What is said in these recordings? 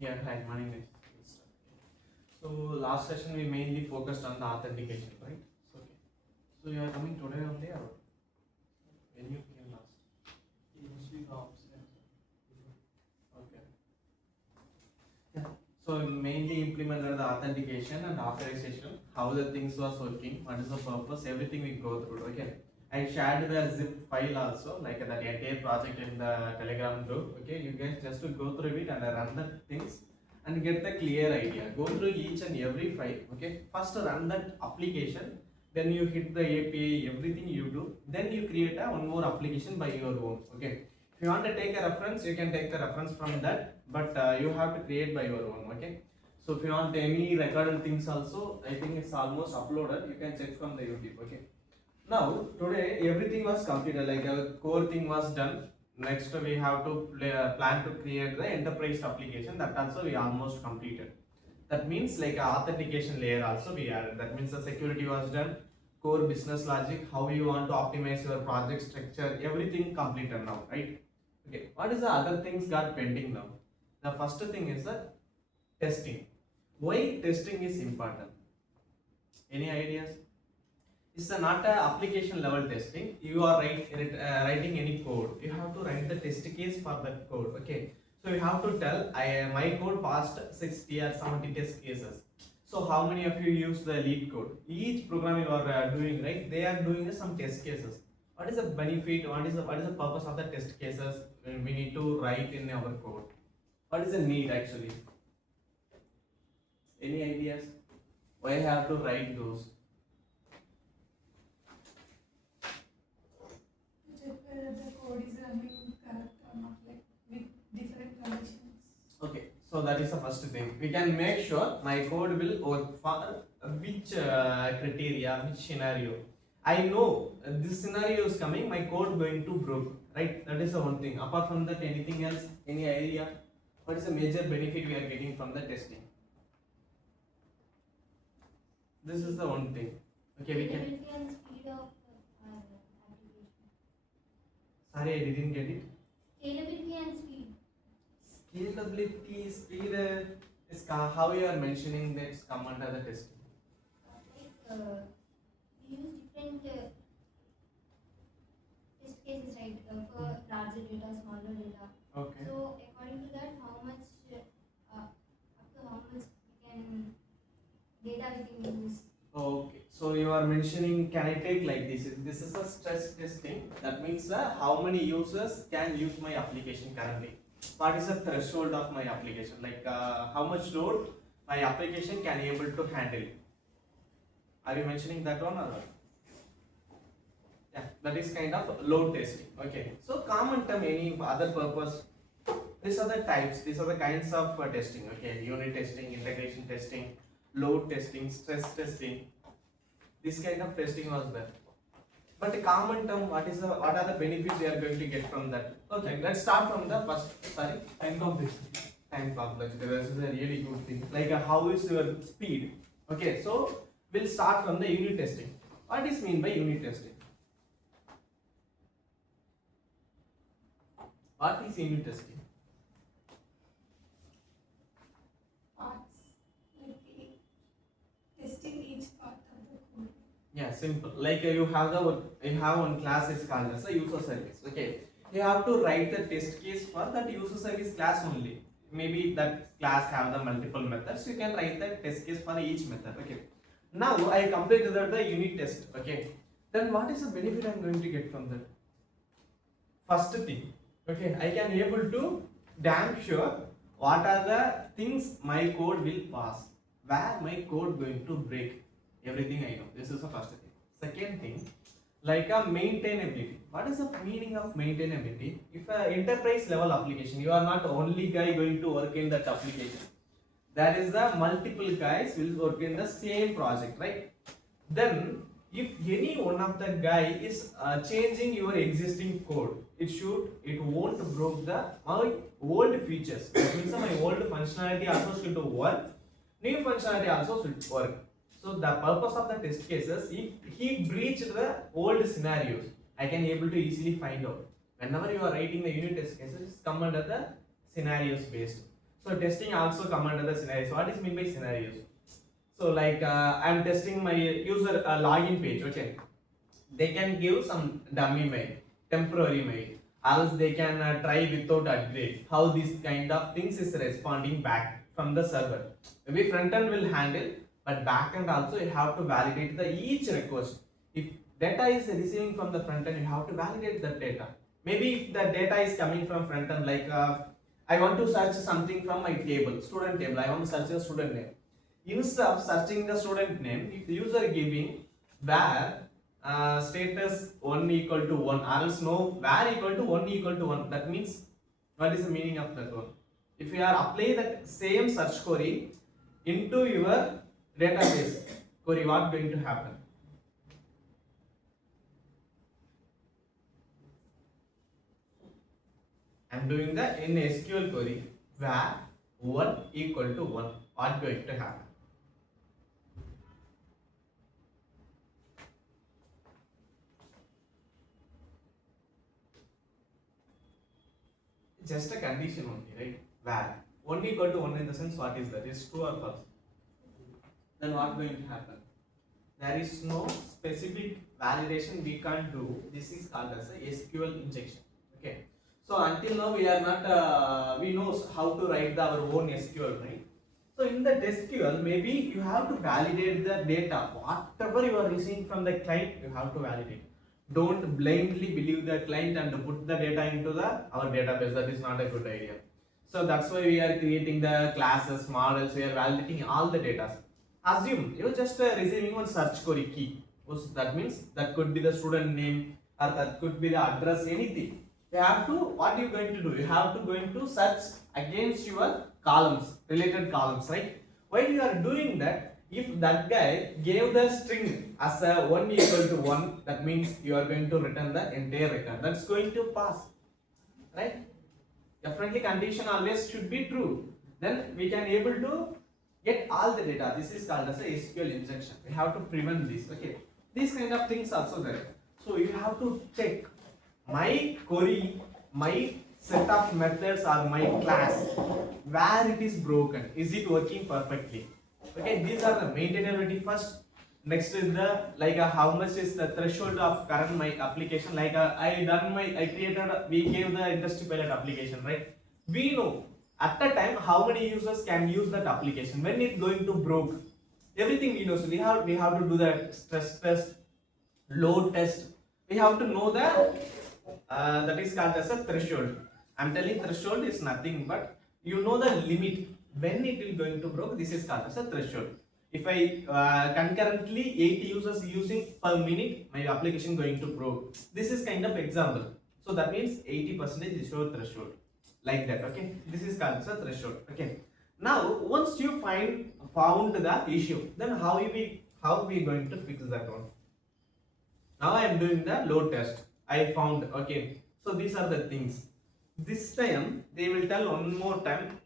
Yeah, hi, my name is. So last session we mainly focused on the authentication, right? So, okay. So you are coming today only or when you came last? Yes, we got Okay. Yeah. So mainly implemented the authentication and authorization, how the things was working, what is the purpose, everything we go through. Okay. I shared the zip file also, like the entire project in the Telegram group. Okay, you guys just to go through it and run the things and get the clear idea. Go through each and every file. Okay, first run that application, then you hit the API, everything you do, then you create a one more application by your own. Okay, if you want to take a reference, you can take the reference from that, but you have to create by your own. Okay, so if you want any recorded things also, I think it's almost uploaded. You can check from the YouTube. Okay. Now today everything was completed, like our core thing was done. Next we have to plan to create the enterprise application, that also we almost completed. That means like a authentication layer also we added. That means the security was done, core business logic, how you want to optimize your project structure, everything completed now, right? Okay, what is the other things got pending now? The first thing is the testing. Why testing is important? Any ideas? It's not a application level testing. You are writing any code. You have to write the test case for that code. Okay. So you have to tell my code passed 60 or 70 test cases. So how many of you use the lead code? Each program you are doing, right? They are doing some test cases. What is the benefit? What is the purpose of the test cases when we need to write in our code? What is the need actually? Any ideas? Why I have to write those? Check whether the code is running correct or not, like with different conditions. Okay, so that is the first thing. We can make sure my code will work for which criteria, which scenario. I know this scenario is coming, my code going to broke, right? That is the one thing. Apart from that, anything else? Any idea? What is the major benefit we are getting from the testing? This is the one thing. Okay, we can. Scalability and speed of application. Sorry, I didn't get it. Scalability and speed. Scalability, speed is how you are mentioning that it's come under the testing. We use different test cases, right? For larger data, smaller data. Okay. So according to that, how much up to how much we can data we can use. Okay, so you are mentioning, can I take like this? This is a stress testing. That means how many users can use my application currently? What is the threshold of my application? Like how much load my application can able to handle? Are you mentioning that one or not? Yeah, that is kind of load testing. Okay, so common term, any other purpose. These are the types. These are the kinds of testing. Okay, unit testing, integration testing, load testing, stress testing. This kind of testing was there. But a common term, what are the benefits we are going to get from that? Okay, let's start from the first. Sorry, time complexity. time complexity. This is a really good thing. Like how is your speed? Okay, so we'll start from the unit testing. What is mean by unit testing? What is unit testing? Parts, like testing each part of the code. Yeah, simple. Like you have one class is called as a user service. Okay, you have to write the test case for that user service class only. Maybe that class have the multiple methods. You can write the test case for each method. Okay. Now I completed the unit test. Okay. Then what is the benefit I'm going to get from that? First thing. Okay, I can able to damn sure what are the things my code will pass, where my code going to break. Everything I know. This is the first thing. Second thing, like a maintainability. What is the meaning of maintainability? If a enterprise level application, you are not only guy going to work in that application. There is the multiple guys will work in the same project, right? Then if any one of the guy is changing your existing code, it won't broke the my old features. That means my old functionality also should work, new functionality also should work. So the purpose of the test cases, if he breached the old scenarios, I can able to easily find out. Whenever you are writing the unit test cases, come under the scenarios based. So testing also come under the scenarios. What is mean by scenarios? So like I'm testing my user login page. Okay, they can give some dummy mail, temporary mail, else they can try without upgrade. How this kind of things is responding back from the server. Maybe front end will handle, but back end also you have to validate the each request. If data is receiving from the front end, you have to validate that data. Maybe if the data is coming from front end, like I want to search something from my table, student table. I want to search the student name. Instead of searching the student name, if the user giving where status 1 equal to 1 or else no where equal to 1 equal to 1, that means what is the meaning of that one? If you are apply that same search query into your database query, what going to happen? I'm doing the in SQL query where 1 equal to 1, what going to happen? Just a condition only, right? Where 1 equal to 1 in the sense, what is that? Is true or false? Then what going to happen? There is no specific validation we can't do. This is called as a SQL injection. Okay. So until now we are not we know how to write our own SQL, right? So in the SQL, maybe you have to validate the data. Whatever you are receiving from the client, you have to validate. Don't blindly believe the client and put the data into our database. That is not a good idea. So that's why we are creating the classes, models. We are validating all the data. Assume you're just receiving one search query key. That means that could be the student name or that could be the address, anything. You have to, what are you going to do? You have to going to search against your columns, related columns, right? While you are doing that, if that guy gave the string as a 1 equal to 1, that means you are going to return the entire record. That's going to pass, right? Definitely condition always should be true. Then we can able to get all the data. This is called as a SQL injection. We have to prevent this. Okay, these kind of things also there. So you have to check my query, my set of methods or my class, where it is broken. Is it working perfectly? Okay, these are the maintainability first. Next is the like how much is the threshold of current my application. Like I created we gave the industry pilot application, right? We know at the time how many users can use that application when it's going to broke. Everything we know. So we have to do the stress test, load test. We have to know the that is called as a threshold. I'm telling threshold is nothing but you know the limit when it will going to broke. This is called as a threshold. If I concurrently 80 users using per minute, my application going to broke. This is kind of example. So that means 80% is your threshold, like that. Okay, this is called as a threshold. Okay. Now once you found the issue, then how we going to fix that one? Now I am doing the load test. I found, okay. So these are the things. This time they will tell one more time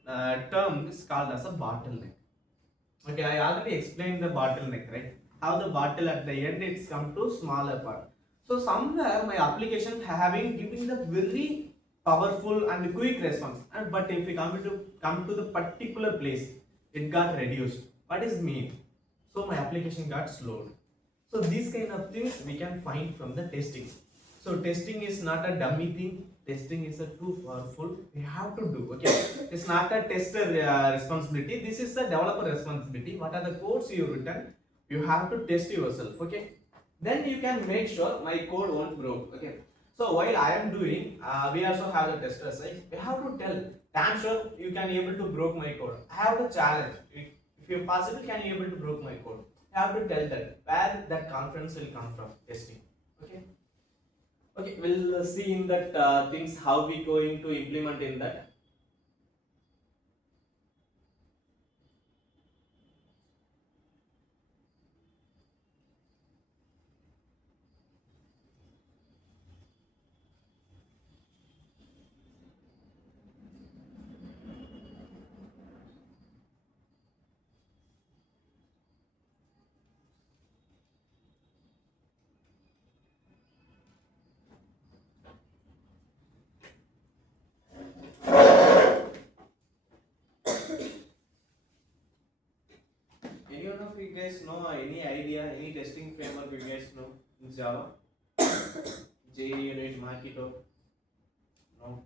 term is called as a bottleneck. Okay, I already explained the bottleneck, right? How the bottle at the end it's come to smaller part. So somewhere my application having giving the very powerful and quick response, and but if we come to the particular place, it got reduced. What is mean? So my application got slowed. So these kind of things we can find from the testing. So testing is not a dummy thing. Testing is a too powerful. We have to do. Okay, it's not a tester responsibility. This is the developer responsibility. What are the codes you written? You have to test yourself. Okay, then you can make sure my code won't broke. Okay. So while I am doing, we also have the testers. Right? We have to tell. Damn sure you can able to broke my code. I have to challenge. If you possible, can you able to broke my code? Have to tell that where that confidence will come from testing. Okay, okay, we'll see in that things how we going to implement in that. guys know any idea, any testing framework you guys know in Java? JUnit, Marketo? No.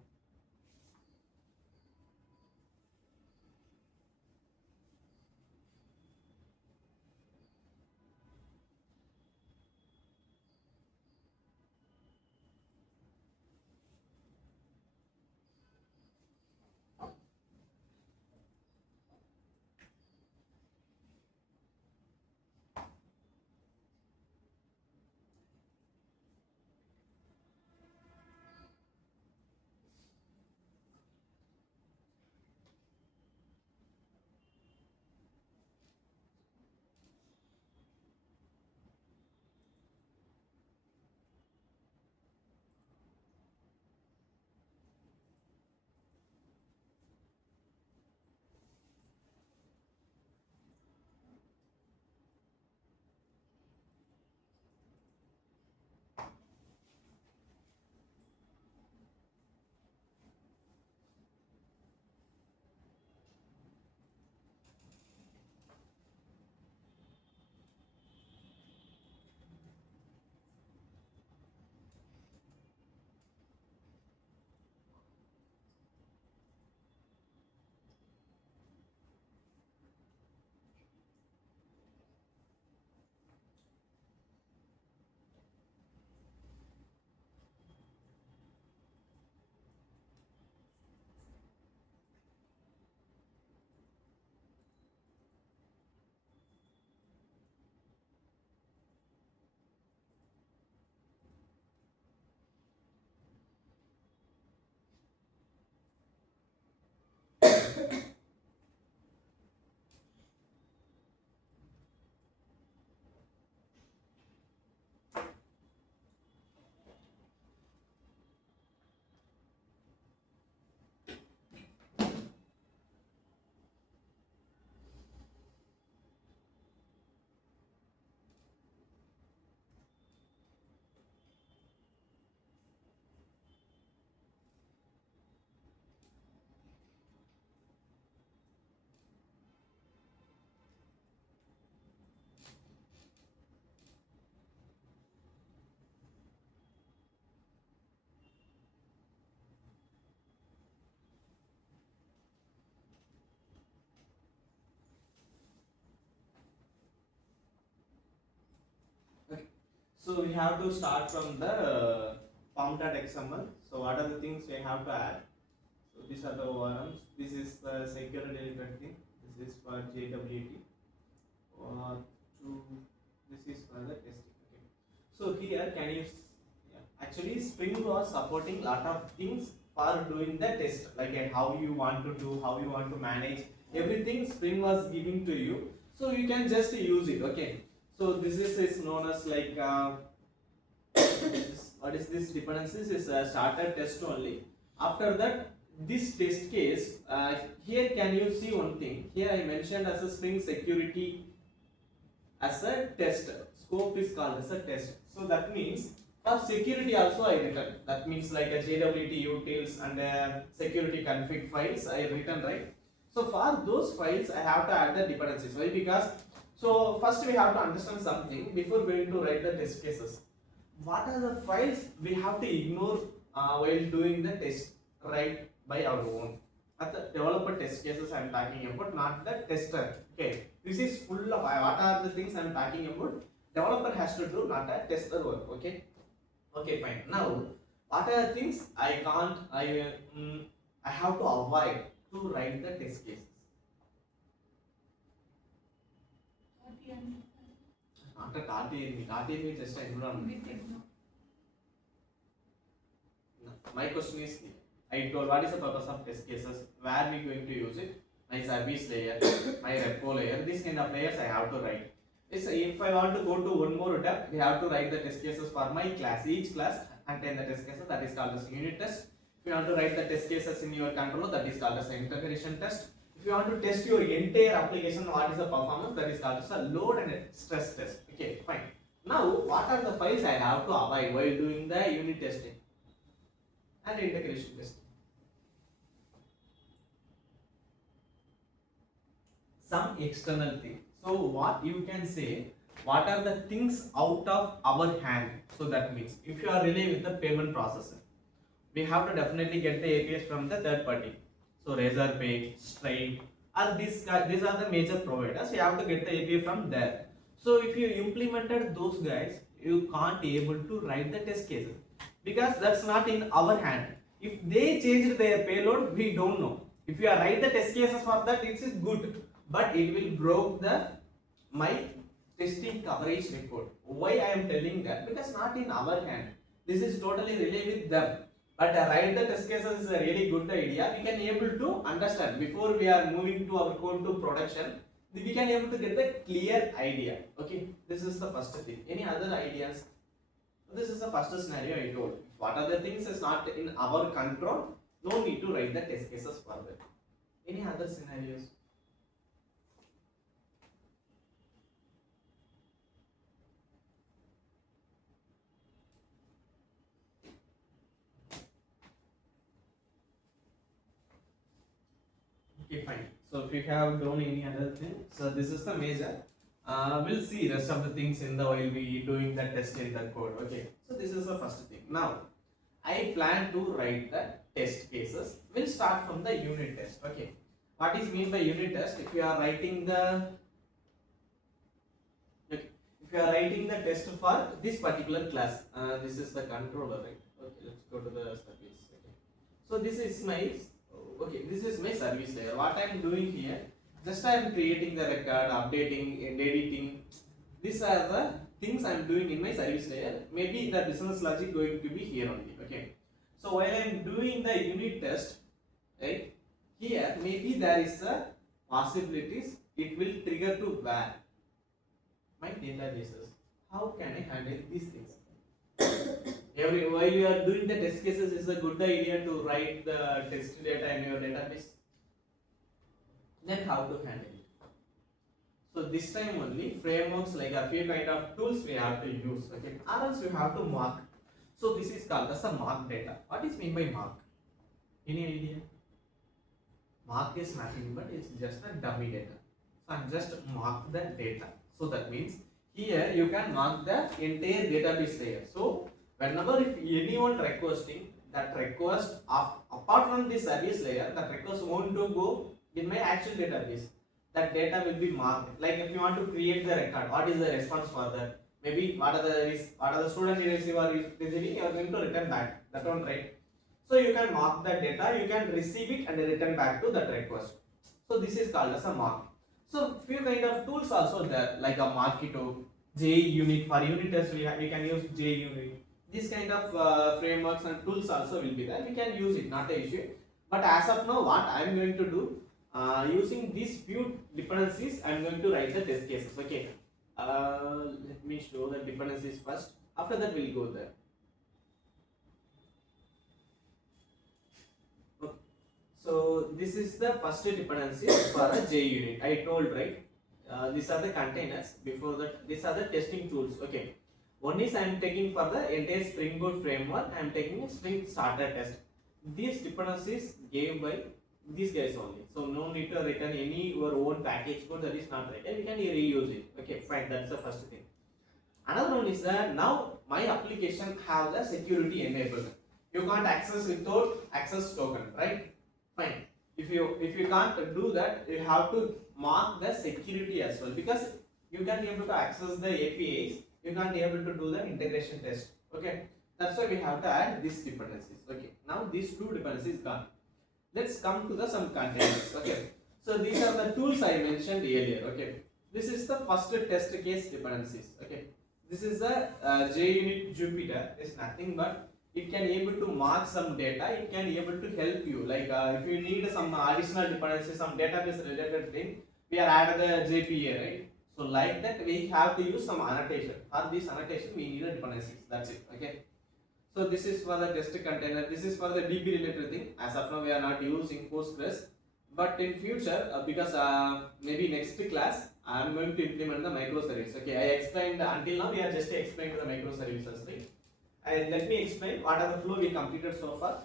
Okay. So we have to start from the pom.xml. So what are the things we have to add? So these are the ORMs. This is the security related thing. This is for JWT. To this is for the testing. Okay. So here can you actually Spring was supporting lot of things for doing the test, like how you want to do, how you want to manage everything. Spring was giving to you, so you can just use it. Okay. So this is known as like what is this dependencies is a starter test only. After that, this test case here can you see one thing here I mentioned as a Spring security as a test. Scope is called as a test. So that means for security also I written. That means like a JWT utils and a security config files I written, right. So for those files I have to add the dependencies. Why? Because so first we have to understand something before going to write the test cases. What are the files we have to ignore while doing the test, right, by our own. At the developer test cases I am talking about, not the tester. Okay, this is full of what are the things I am talking about. Developer has to do, not a tester work. Okay, okay, fine. Now, what are the things I can't, I have to avoid to write the test cases. Not a RTNV is just an environment. My question is, I told what is the purpose of test cases, where we going to use it, my service layer, my repo layer, this kind of layers I have to write. If I want to go to one more step, we have to write the test cases for my class. Each class contain the test cases, that is called as unit test. If you want to write the test cases in your controller, that is called as an integration test. If you want to test your entire application, what is the performance, that is called as a load and a stress test. Okay, fine. Now, what are the files I have to avoid while doing the unit testing and integration testing? Some external thing. So So what you can say, what are the things out of our hand? So that means if you are really with the payment processor, we have to definitely get the APIs from the third party. So Razorpay, Stripe, these are the major providers. You have to get the API from there. So if you implemented those guys, you can't be able to write the test cases because that's not in our hand. If they changed their payload, we don't know. If you are write the test cases for that, it is good, but it will broke the my testing coverage report. Why I am telling that? Because not in our hand. This is totally related with them. But write the test cases is a really good idea. We can able to understand before we are moving to our code to production. We can able to get the clear idea. Okay, this is the first thing. Any other ideas? This is the first scenario I told. What are the things is not in our control? No need to write the test cases for that. Any other scenarios? Okay, fine. So if you have done any other thing, so this is the major. We'll see rest of the things in the while we doing the test in the code. Okay. So this is the first thing. Now I plan to write the test cases. We'll start from the unit test. Okay. What is mean by unit test? If you are writing the test for this particular class, this is the controller, right? Okay. Let's go to the service. Okay. So this is my service layer. What I am doing here, just I am creating the record, updating and editing. These are the things I am doing in my service layer. Maybe the business logic going to be here only. Okay. So while I am doing the unit test, right, here maybe there is a possibilities it will trigger to where my databases. How can I handle these things? While you are doing the test cases, is a good idea to write the test data in your database. Then how to handle it? So this time only frameworks like a few kind of tools we have to use. Okay, or else you have to mark. So this is called as a mark data. What is mean by mark? Any idea? Mark is nothing but it's just a dummy data. So I'm just mark the data. So that means here you can mark the entire database layer. So whenever if anyone requesting that request apart from the service layer, that request want to go in my actual database, that data will be marked. Like if you want to create the record, what is the response for that? Maybe what are the student details you are receiving, you are going to return back that one, right? So you can mark the data, you can receive it and return back to that request. So this is called as a mark. So few kind of tools also there, like a Marketo, JUnit. For unit test we can use JUnit. This kind of frameworks and tools also will be there. We can use it, not an issue. But as of now, what I am going to do, using these few dependencies, I am going to write the test cases. Okay. Let me show the dependencies first. After that, we'll go there. Okay. So this is the first dependency for a JUnit. I told, right? These are the containers. Before that, these are the testing tools. Okay. One is I am taking for the entire Spring Boot framework. I am taking a Spring Starter test. These dependencies gave by these guys only. So no need to return any your own package code that is not written. We can reuse it. Okay, fine. That's the first thing. Another one is that now my application have the security enabled. You can't access without access token, right? Fine. If you can't do that, you have to mark the security as well, because you can be able to access the APIs. You can't be able to do the integration test. Okay, that's why we have to add these dependencies. Okay, now these two dependencies gone. Let's come to the some containers. Okay, so these are the tools I mentioned earlier. Okay, this is the first test case dependencies. Okay, this is the JUnit Jupyter. It's nothing but it can able to mark some data. It can able to help you. Like if you need some additional dependencies, some database related thing, we are added the JPA, right? So like that we have to use some annotation. For this annotation we need a dependencies. That's it. Okay. So this is for the test container. This is for the DB related thing. As of now we are not using Postgres, but in future because maybe next class I am going to implement the microservice. Okay, I explained until now we are just explaining the microservices, right? And let me explain what are the flow we completed so far.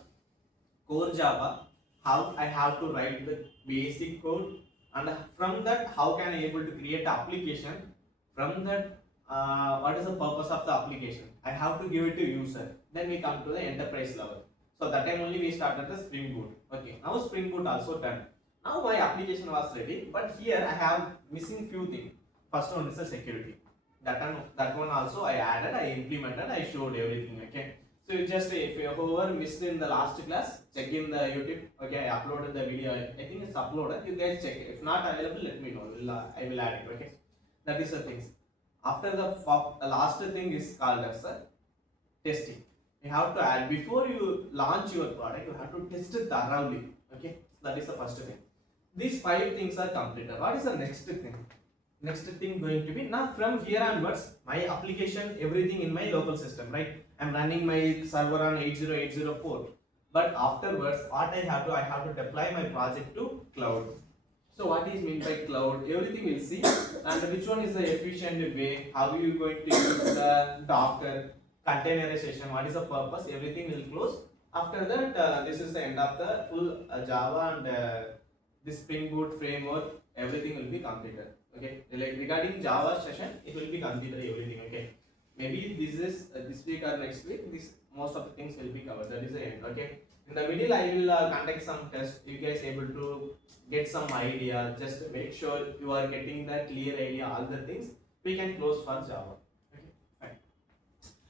Core Java, how I have to write the basic code, and from that how can I able to create application. From that, what is the purpose of the application? I have to give it to user. Then we come to the enterprise level. So that time only we started the Spring Boot. Okay, now Spring Boot also done. Now my application was ready, but here I have missing few things. First one is the security. That one also I added, I implemented, I showed everything. Okay. So you just, if you whoever missed in the last class, check in the YouTube. Okay, I uploaded the video. I think it's uploaded. You guys check it. If not available, let me know. I will add it. Okay. That is the things. After the last thing is called as testing. You have to add before you launch your product. You have to test it thoroughly. Okay, that is the first thing. These 5 things are completed. What is the next thing? Next thing going to be, now from here onwards, my application, everything in my local system, right? I'm running my server on 8080 port. But afterwards, what I have to deploy my project to cloud. So what is meant by cloud? Everything we'll see, and which one is the efficient way? How you going to use the Docker containerization? What is the purpose? Everything will close. After that, this is the end of the full Java and this Spring Boot framework. Everything will be completed. Okay. Like regarding Java session, it will be completed everything. Okay. Maybe this is this week or next week. This most of the things will be covered. That is the end. Okay. In the middle, I will conduct some tests. You guys able to get some idea. Just make sure you are getting the clear idea. All the things we can close for Java. Okay, fine.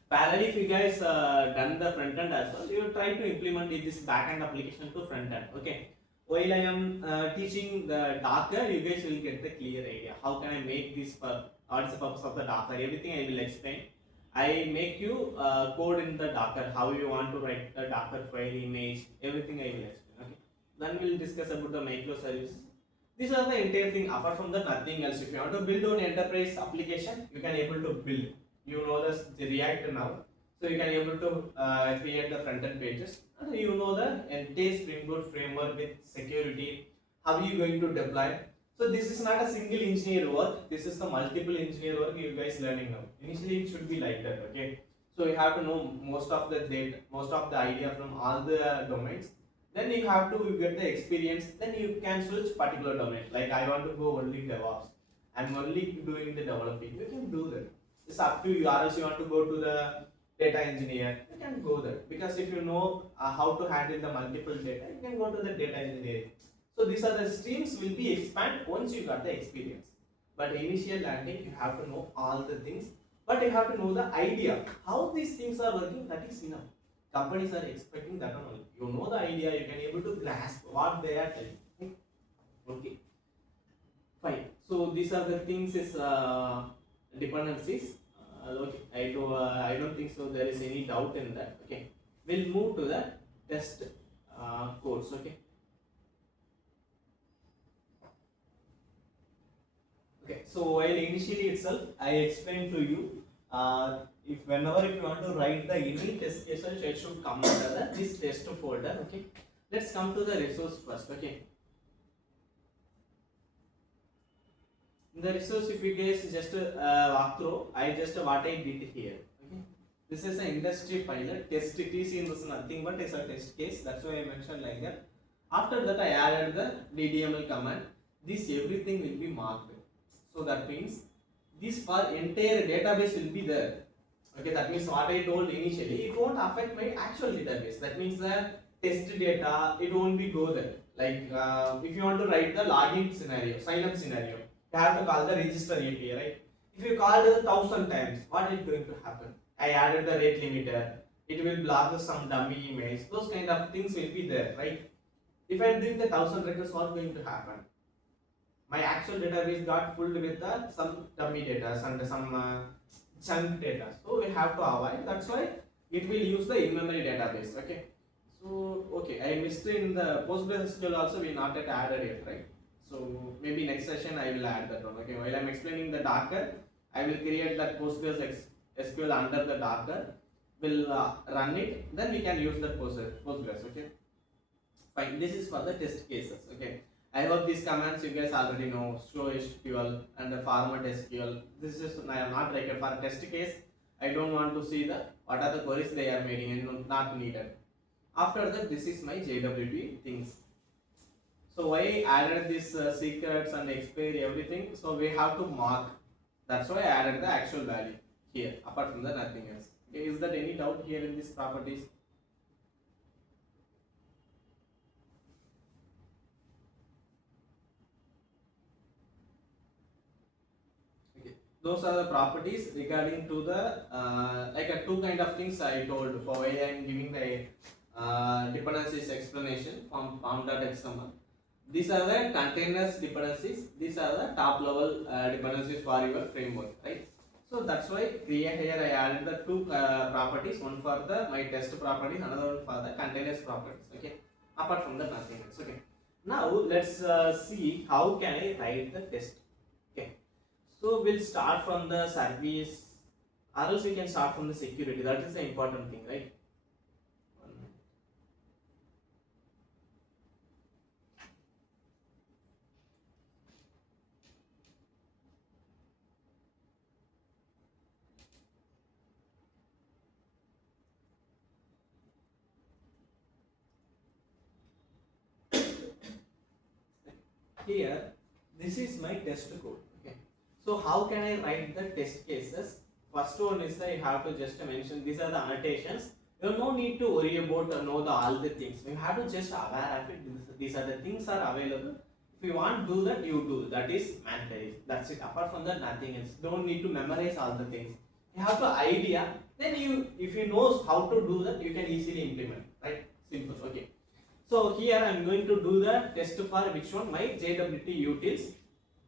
Parallel, if you guys done the front end as well, you try to implement this backend application to front end. Okay. While I am teaching the Docker, you guys will get the clear idea. How can I make this? What is the purpose of the Docker? Everything I will explain. I make you code in the Docker, how you want to write the Docker file, image, everything I will explain. Okay. Then we will discuss about the microservices. These are the entire thing. Apart from that, nothing else. If you want to build an enterprise application, you can able to build. You know the React now, so you can able to create the front end pages. And you know the entire Spring Boot framework with security. How are you going to deploy? So this is not a single engineer work. This is the multiple engineer work you guys learning now. Initially it should be like that. Okay. So you have to know most of the data, most of the idea from all the domains. Then you have to get the experience. Then you can switch particular domain. Like I want to go only DevOps. I'm only doing the developing. You can do that. It's up to you. Or else you want to go to the data engineer. You can go there because if you know how to handle the multiple data, you can go to the data engineering. So these are the streams will be expand once you got the experience. But initial landing, you have to know all the things, but you have to know the idea how these things are working. That is enough. Companies are expecting that only. You know the idea, you can able to grasp what they are telling. Okay, fine. So these are the things is dependencies. Okay, I don't think so. There is any doubt in that. Okay, we'll move to the test codes. Okay. Okay, so while initially itself I explained to you, if whenever if you want to write the any test cases, it should come under this test folder. Okay, let's come to the resource first. Okay, in the resource, if you guys just walk through, I just what I did here. Okay, this is an industry pilot test. TC is nothing but is a test case. That's why I mentioned like that. After that, I added the DDML command. This everything will be marked. So that means this for entire database will be there. Okay, that means what I told initially, it won't affect my actual database. That means the test data, it won't be go there. Like if you want to write the login scenario, sign up scenario, you have to call the register API, right? If you call it 1,000 times, what is going to happen? I added the rate limiter, it will block some dummy emails, those kind of things will be there, right? If I am doing the 1,000 records, what is going to happen? My actual database got filled with some dummy data and some chunk data. So we have to avoid. That's why it will use the in-memory database. Okay. So okay, I missed in the PostgreSQL also we not yet added it, right? So maybe next session I will add that one. Okay. While I'm explaining the Docker, I will create that PostgreSQL under the Docker. Will run it. Then we can use that Postgres. Okay. Fine. This is for the test cases. Okay. I hope these commands you guys already know. Show SQL and the format SQL. This is I am not required for test case. I don't want to see the what are the queries they are making and not needed. After that, this is my JWT things. So why added this secrets and expiry everything? So we have to mark. That's why I added the actual value here. Apart from that, nothing else. Okay, is there any doubt here in these properties? Okay, those are the properties regarding to the like a two kind of things I told for why I am giving the dependencies explanation from pom.xml. These are the containers dependencies. These are the top level dependencies for your framework, right? So that's why here I added the two properties, one for the my test properties, another one for the containers properties. Okay. Apart from that, nothing else. Okay. Now let's see how can I write the test. Okay. So we'll start from the service, or else we can start from the security. That is the important thing, right? Here, this is my test code. Okay. So how can I write the test cases? First one is that you have to just mention these are the annotations. You have no need to worry about know the all the things. You have to just aware of it. These are the things are available. If you want to do that, you do. That is mandatory. That's it. Apart from that, nothing else. Don't need to memorize all the things. You have the idea. Then you, if you know how to do that, you can easily implement. Right? Simple. Okay. So here I am going to do the test for which one, my JWT utils.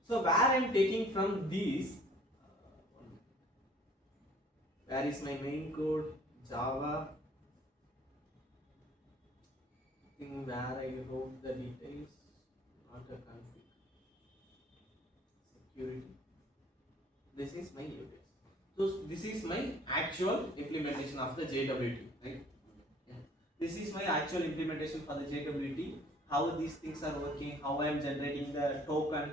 So where I am taking from these, where is my main code, Java, thing where I wrote the details, not a config, security. This is my utils. So this is my actual implementation of the JWT, right? Yeah. This is my actual implementation for the JWT. How these things are working, how I am generating the token,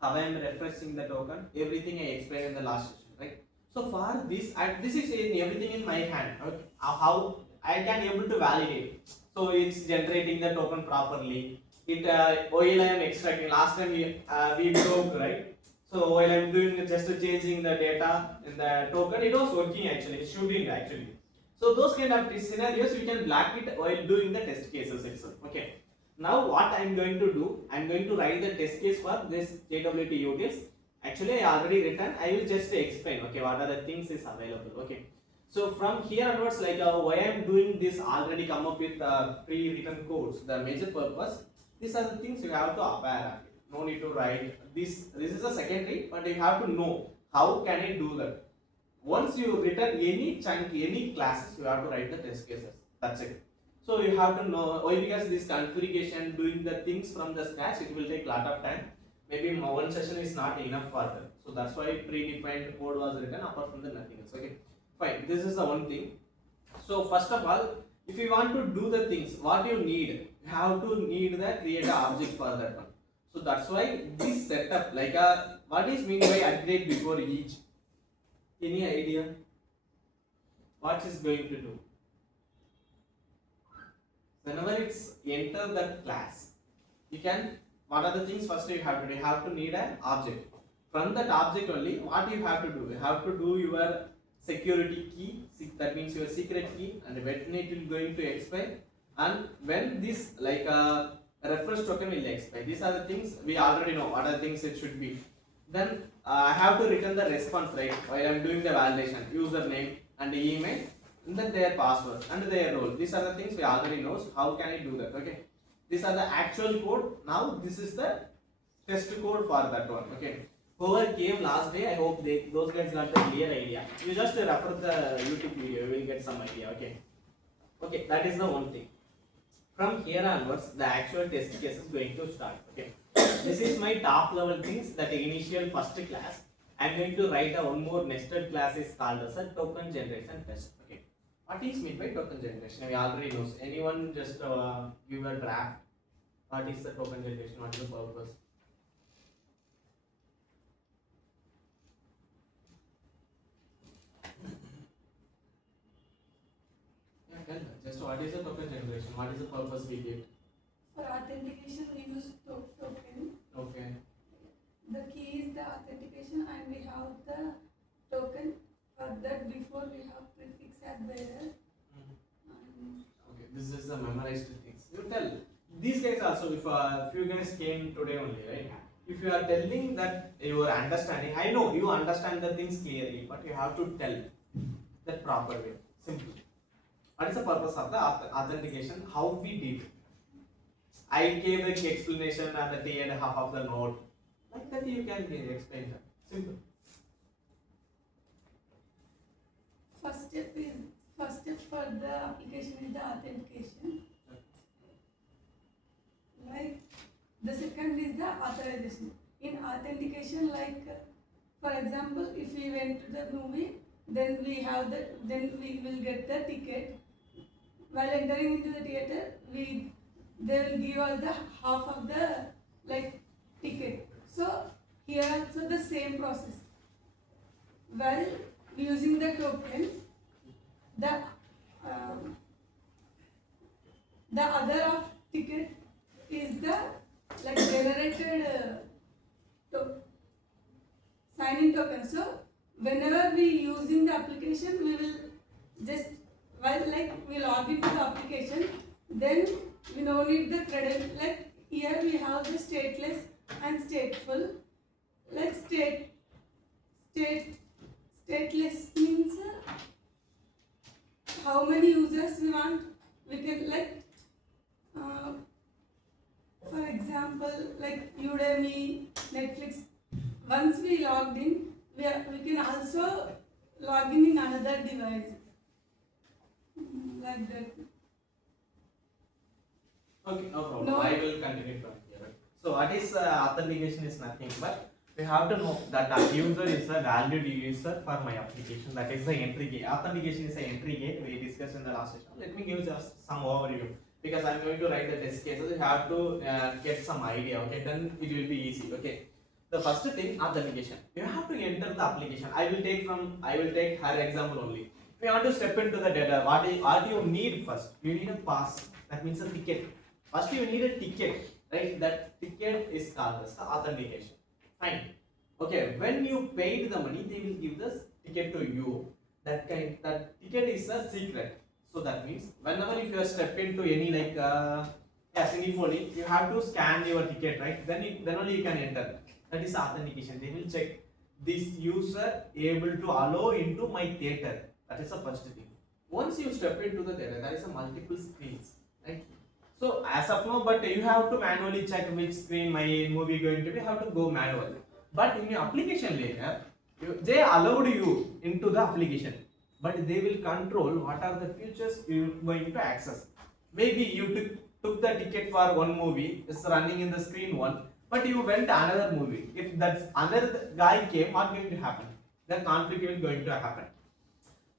how I am refreshing the token, everything I explained in the last session, right? So for this, this is everything in my hand. Okay? How I can able to validate. So it's generating the token properly. It while I am extracting. Last time we broke, right? So while I am doing just changing the data in the token, it was working actually. It's shooting actually. So those kind of scenarios we can black it while doing the test cases itself. Okay. Now what I am going to do, I am going to write the test case for this JWT utils. Actually I already written, I will just explain, okay, what are the things is available, okay. So from here onwards, like why I am doing this, already come up with pre-written codes. The major purpose, these are the things you have to aware of it. No need to write, this is a secondary, but you have to know how can I do that. Once you written any chunk, any classes, you have to write the test cases, that's it. So you have to know why, because this configuration, doing the things from the scratch, it will take a lot of time. Maybe one session is not enough for that. So that's why predefined code was written. Apart from the nothing else. Okay, fine. This is the one thing. So first of all, if you want to do the things, what you need, you have to need the create an object for that one. So that's why this setup, like a what is mean by upgrade before each? Any idea? What is going to do? Whenever it's enter that class, you can, what are the things first you have to do? You have to need an object. From that object only, what you have to do? You have to do your security key, that means your secret key, and when it will going to expire, and when this like a reference token will expire. These are the things we already know. What are the things it should be? Then I have to return the response, right, while I am doing the validation, username and email, and then their password and their role. These are the things we already know. So how can I do that? Okay, these are the actual code. Now this is the test code for that one. Okay, whoever came last day, I hope those guys got the clear idea. You just refer the YouTube video, you will get some idea. Okay, okay, that is the one thing. From here onwards, the actual test case is going to start. Okay, this is my top level things, that initial first class. I am going to write a one more nested class is called as a token generation test. Okay, what is meant by token generation? We already knows. Anyone just give a draft. What is the token generation? What is the purpose? Yeah, tell me. Just what is the token generation? What is the purpose we get? For authentication, we use token. Okay. The key is the authentication, and we have the token. For that, before we have prefix as bearer. And Okay, this is the memorized things. You tell these guys also. If you guys came today only, right? If you are telling that you are understanding, I know you understand the things clearly, but you have to tell that proper way. Simple. What is the purpose of the authentication? How we did. I gave the explanation at the T and half of the note. Like that you can explain that. Simple. first step for the application is the authentication. Like the second is the authorization. In authentication, like for example, if we went to the movie, then we will get the ticket. While entering into the theater, they will give us the half of the like ticket. So here also the same process. While using the token, the other of ticket is the like generated sign-in token. So whenever we using the application, we will just while like we log into the application, then we no need the credit. Like here we have the stateless and stateful. Like stateless means how many users we want. We can like for example like Udemy, Netflix. Once we logged in, we can also log in another device. Like that. Okay, no problem. No. I will continue from here. So what is authentication is nothing but we have to know that a user is a valued user for my application. That is the entry gate. Authentication is the entry gate we discussed in the last session. Let me give just some overview because I am going to write the test cases. You have to get some idea. Okay, then it will be easy. Okay. The first thing, authentication. You have to enter the application. I will take her example only. If you want to step into the data, what do you need first? You need a pass. That means a ticket. First you need a ticket, right? That ticket is called as the authentication. Fine. Okay. When you paid the money, they will give the ticket to you. That ticket is a secret. So that means whenever if you step into any like Singapore, you have to scan your ticket, right? Then only you can enter. That is authentication. They will check this user able to allow into my theater. That is the first thing. Once you step into the theater, there is a multiple screens, right? So as of now, but you have to manually check which screen my movie going to be. You have to go manual. But in your application layer, they allowed you into the application, but they will control what are the features you are going to access. Maybe you took the ticket for one movie, it's running in the screen one, but you went another movie. If that other guy came, what going to happen? The conflict is going to happen.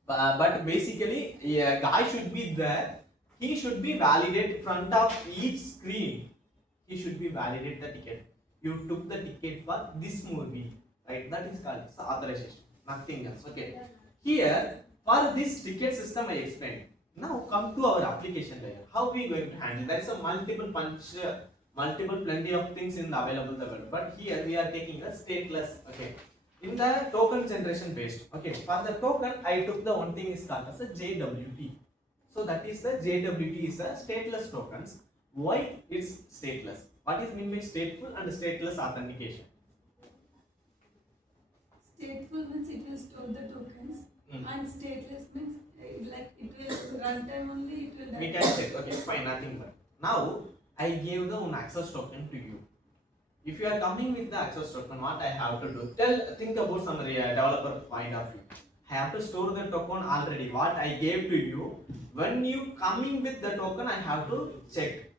But basically, a guy should be there. He should be validate front of each screen. He should be validate the ticket. You took the ticket for this movie, right? That is called authorization. Nothing else. Okay. Here, for this ticket system, I explained. Now come to our application layer. How we going to handle? There is a multiple plenty of things in the available world. But here we are taking a stateless. Okay. In the token generation based. Okay. For the token, I took the one thing is called as a JWT. So that is the JWT is a stateless tokens. Why it's stateless? What is mean by stateful and stateless authentication? Stateful means it will store the tokens, and stateless means like it will runtime only. It will. We can check. Okay, fine, nothing but. Now I gave the one access token to you. If you are coming with the access token, what I have to do? Think about some developer point of view. I have to store the token already. What I gave to you. When you coming with the token, I have to check.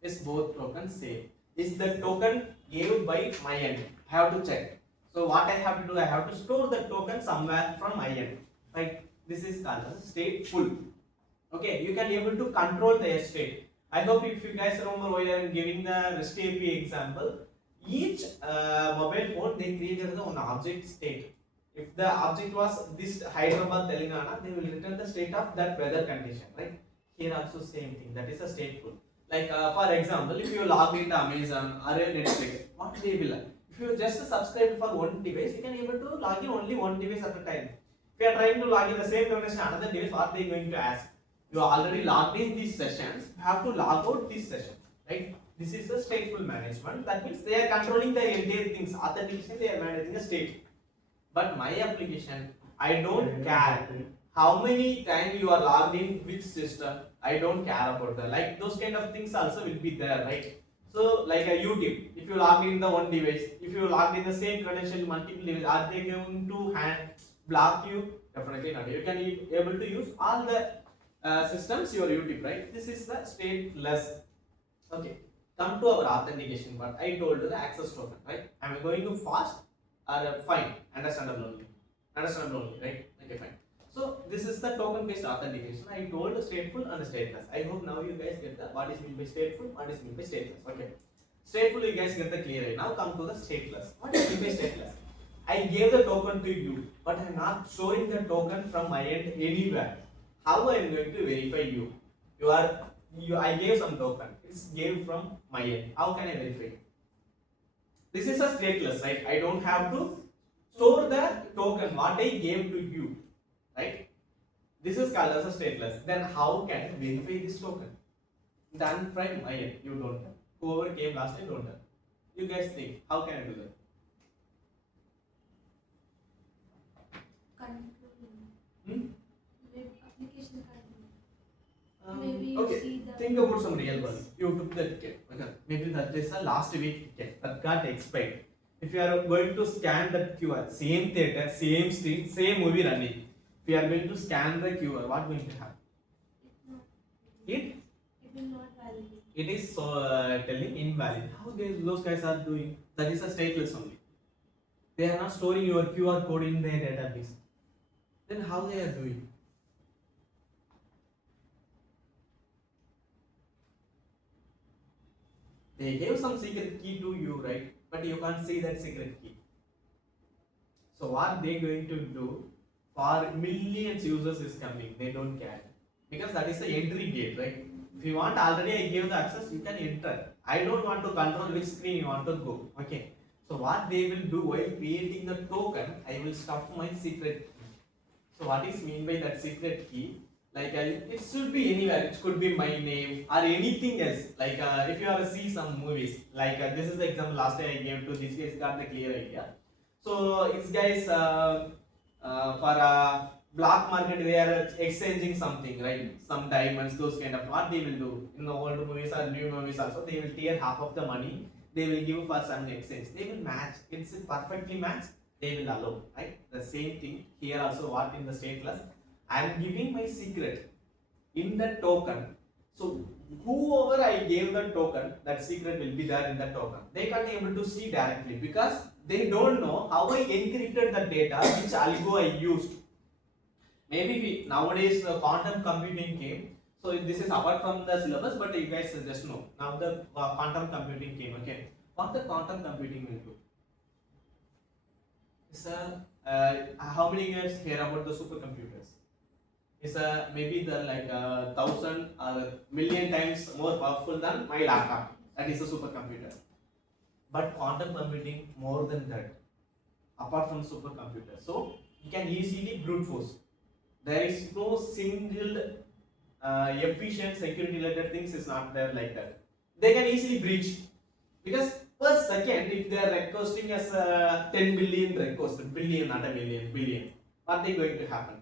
Is both tokens same? Is the token gave by my end? I have to check. So what I have to do? I have to store the token somewhere from my end. Right? This is called as stateful. Okay, you can able to control the state. I hope if you guys remember while I am giving the REST API example, each mobile phone they created the one object state. If the object was this Hyderabad, Telangana, they will return the state of that weather condition, right? Here also same thing. That is a stateful. Like for example, if you log into Amazon or Netflix, what they will, if you just subscribe for one device, you can able to log in only one device at a time. If you are trying to log in the same connection another device, what they going to ask? You are already logged in these sessions, you have to log out this session, right? This is the stateful management. That means they are controlling the entire things. Authentication, they are managing the state. But my application, I don't care how many times you are logged in which system. I don't care about that. Like those kind of things also will be there, right? So like a YouTube, if you log in the one device, if you logged in the same credential multiple devices, are they going to block you? Definitely not. You can be able to use all the systems your YouTube, right? This is the stateless. Okay. Come to our authentication part. I told you the access token, right? Am I going to fast or fine? Understandable only. Understandable only, right? Okay, fine. So this is the token based authentication. I told stateful and stateless. I hope now you guys get the what is meant by stateful, what is meant by stateless. Okay. Stateful, you guys get the clear right. Now come to the stateless. What is meant by stateless? I gave the token to you, but I am not storing the token from my end anywhere. How I am going to verify you? I gave some token. It's gave from my end. How can I verify? This is a stateless, right? I don't have to store the token what I gave to you, right? This is called as a stateless. Then how can I verify this token? Done from my end. You don't have. Whoever came last time don't have. You guys think how can I do that? Hmm? Maybe application control. Maybe you Okay. see the Think about some real world. You took the ticket. Okay. Maybe that is a last week ticket that got expired. If you are going to scan that QR, same theater, same street, same movie running. If you are going to scan the QR, what going to happen? It it will not validate. it is so telling invalid. How those guys are doing? That is a stateless only. They are not storing your QR code in their database. Then how they are doing? They gave some secret key to you, right? But you can't see that secret key. So what they going to do for millions users is coming. They don't care because that is the entry gate, right? If you want already I gave the access, you can enter. I don't want to control which screen you want to go. Okay. So what they will do while creating the token, I will stuff my secret key. So what is mean by that secret key? Like it should be anywhere. It could be my name or anything else. Like if you ever see some movies, like this is the example last time I gave to this guys got the clear idea. So it's guys for black market they are exchanging something, right? Some diamonds, those kind of what they will do in the old movies or new movies also. They will tear half of the money. They will give for some exchange. They will match. It's perfectly matched. They will allow, right? The same thing here also. What in the stateless? I am giving my secret in the token. So whoever I gave the token, that secret will be there in the token. They can't able to see directly because they don't know how I encrypted the data, which algo I used. Maybe nowadays the quantum computing came. So this is apart from the syllabus, but you guys just know. Now the quantum computing came. Okay, what the quantum computing will do? So how many years hear about the supercomputers? Is maybe the like 1,000 or million times more powerful than my laptop. That is a supercomputer. But quantum computing more than that. Apart from supercomputer, so you can easily brute force. There is no single efficient security related things is not there like that. They can easily breach because per second if they are requesting as 10 billion request, billion not a million, billion, what they going to happen?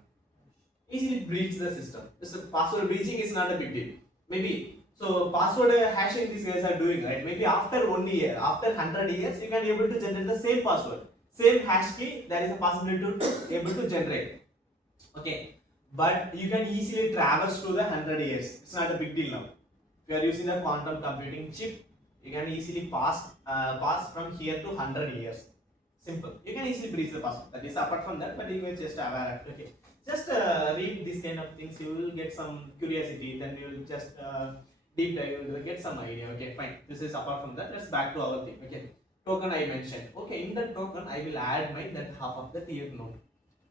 Easily breach the system. So password breaching is not a big deal. Maybe so password hashing these guys are doing, right? Maybe after 1 year, after 100 years, you can be able to generate the same password, same hash key. There is a possibility to able to generate. Okay, but you can easily traverse to the 100 years. It's not a big deal now. If you are using a quantum computing chip, you can easily pass from here to 100 years. Simple. You can easily breach the password. That is apart from that, but you can just aware. Okay, just read these kind of things. You will get some curiosity. Then you will just deep dive. You will get some idea. Okay, fine. This is apart from that. Let's back to our thing. Okay, token I mentioned. Okay, in the token I will add my that half of the tier node.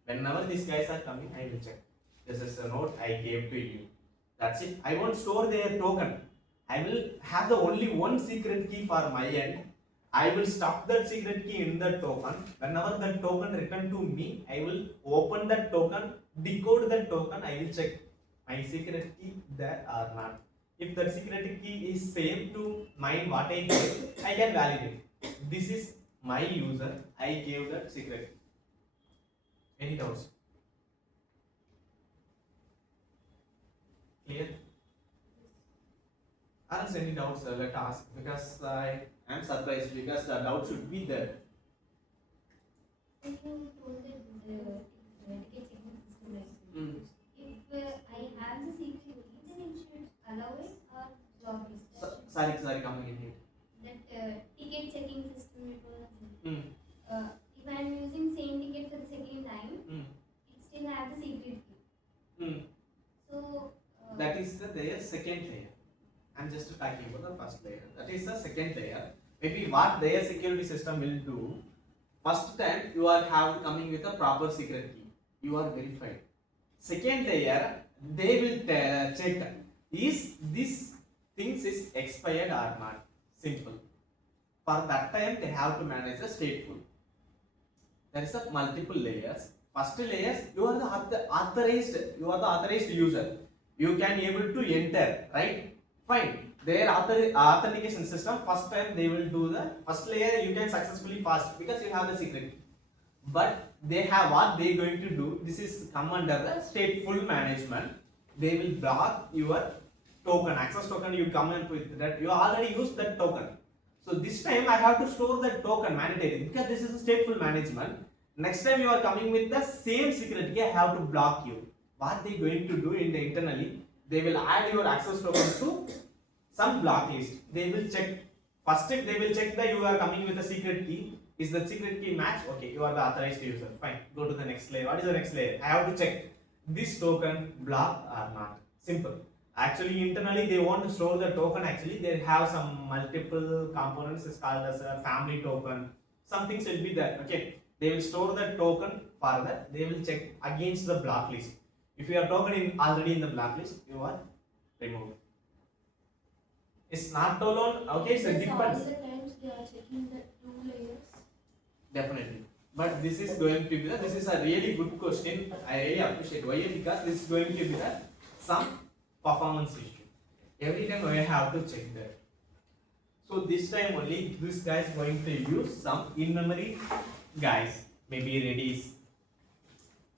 Whenever these guys are coming, I will check. This is a node I gave to you. That's it. I won't store their token. I will have the only one secret key for my end. I will stuff that secret key in the token. Whenever that token return to me, I will open that token, decode that token. I will check my secret key there or not. If that secret key is same to mine what I gave, I can validate. This is my user. I gave that secret. Any doubts? Clear? Ask any doubts, let ask, because I am surprised because the doubt should be there. When you told that the ticket checking system like Mm. if I have the secret key, then it should allow it or block it. Sorry, coming in here. That ticket checking system you told us. Mm. If I am using same ticket for the second time, Mm. it still have the secret key. Mm. So That is their second layer. I'm just talking about the first layer. That is the second layer. Maybe what their security system will do. First time you are coming with a proper secret key. You are verified. Second layer, they will check is this things is expired or not. Simple. For that time they have to manage the stateful. There is a multiple layers. First layers, you are the authorized user. You can able to enter, right? Fine. Their authentication system, first time they will do the first layer, you can successfully pass because you have the secret. But they have what they going to do. This is come under the stateful management. They will block your token, access token. You come up with that. You already used that token. So this time I have to store that token mandatory because this is a stateful management. Next time you are coming with the same secret key, I have to block you. What they going to do in the internally? They will add your access token to some block list. They will check first if they will check that you are coming with a secret key. Is the secret key match? Okay, you are the authorized user. Fine. Go to the next layer. What is the next layer? I have to check this token block or not. Simple. Actually, internally they want to store the token. Actually, they have some multiple components. It's called as a family token. Some things will be there. Okay. They will store the token further. They will check against the block list. If your token already in the blacklist, you are removed. It's not alone. Okay, it's a Because all depends. the times they are checking the 2 layers. Definitely. But this is going to be this is a really good question. I really appreciate why because this is going to be some performance issue. Every time we have to check that. So this time only this guy is going to use some in-memory guys, maybe Redis.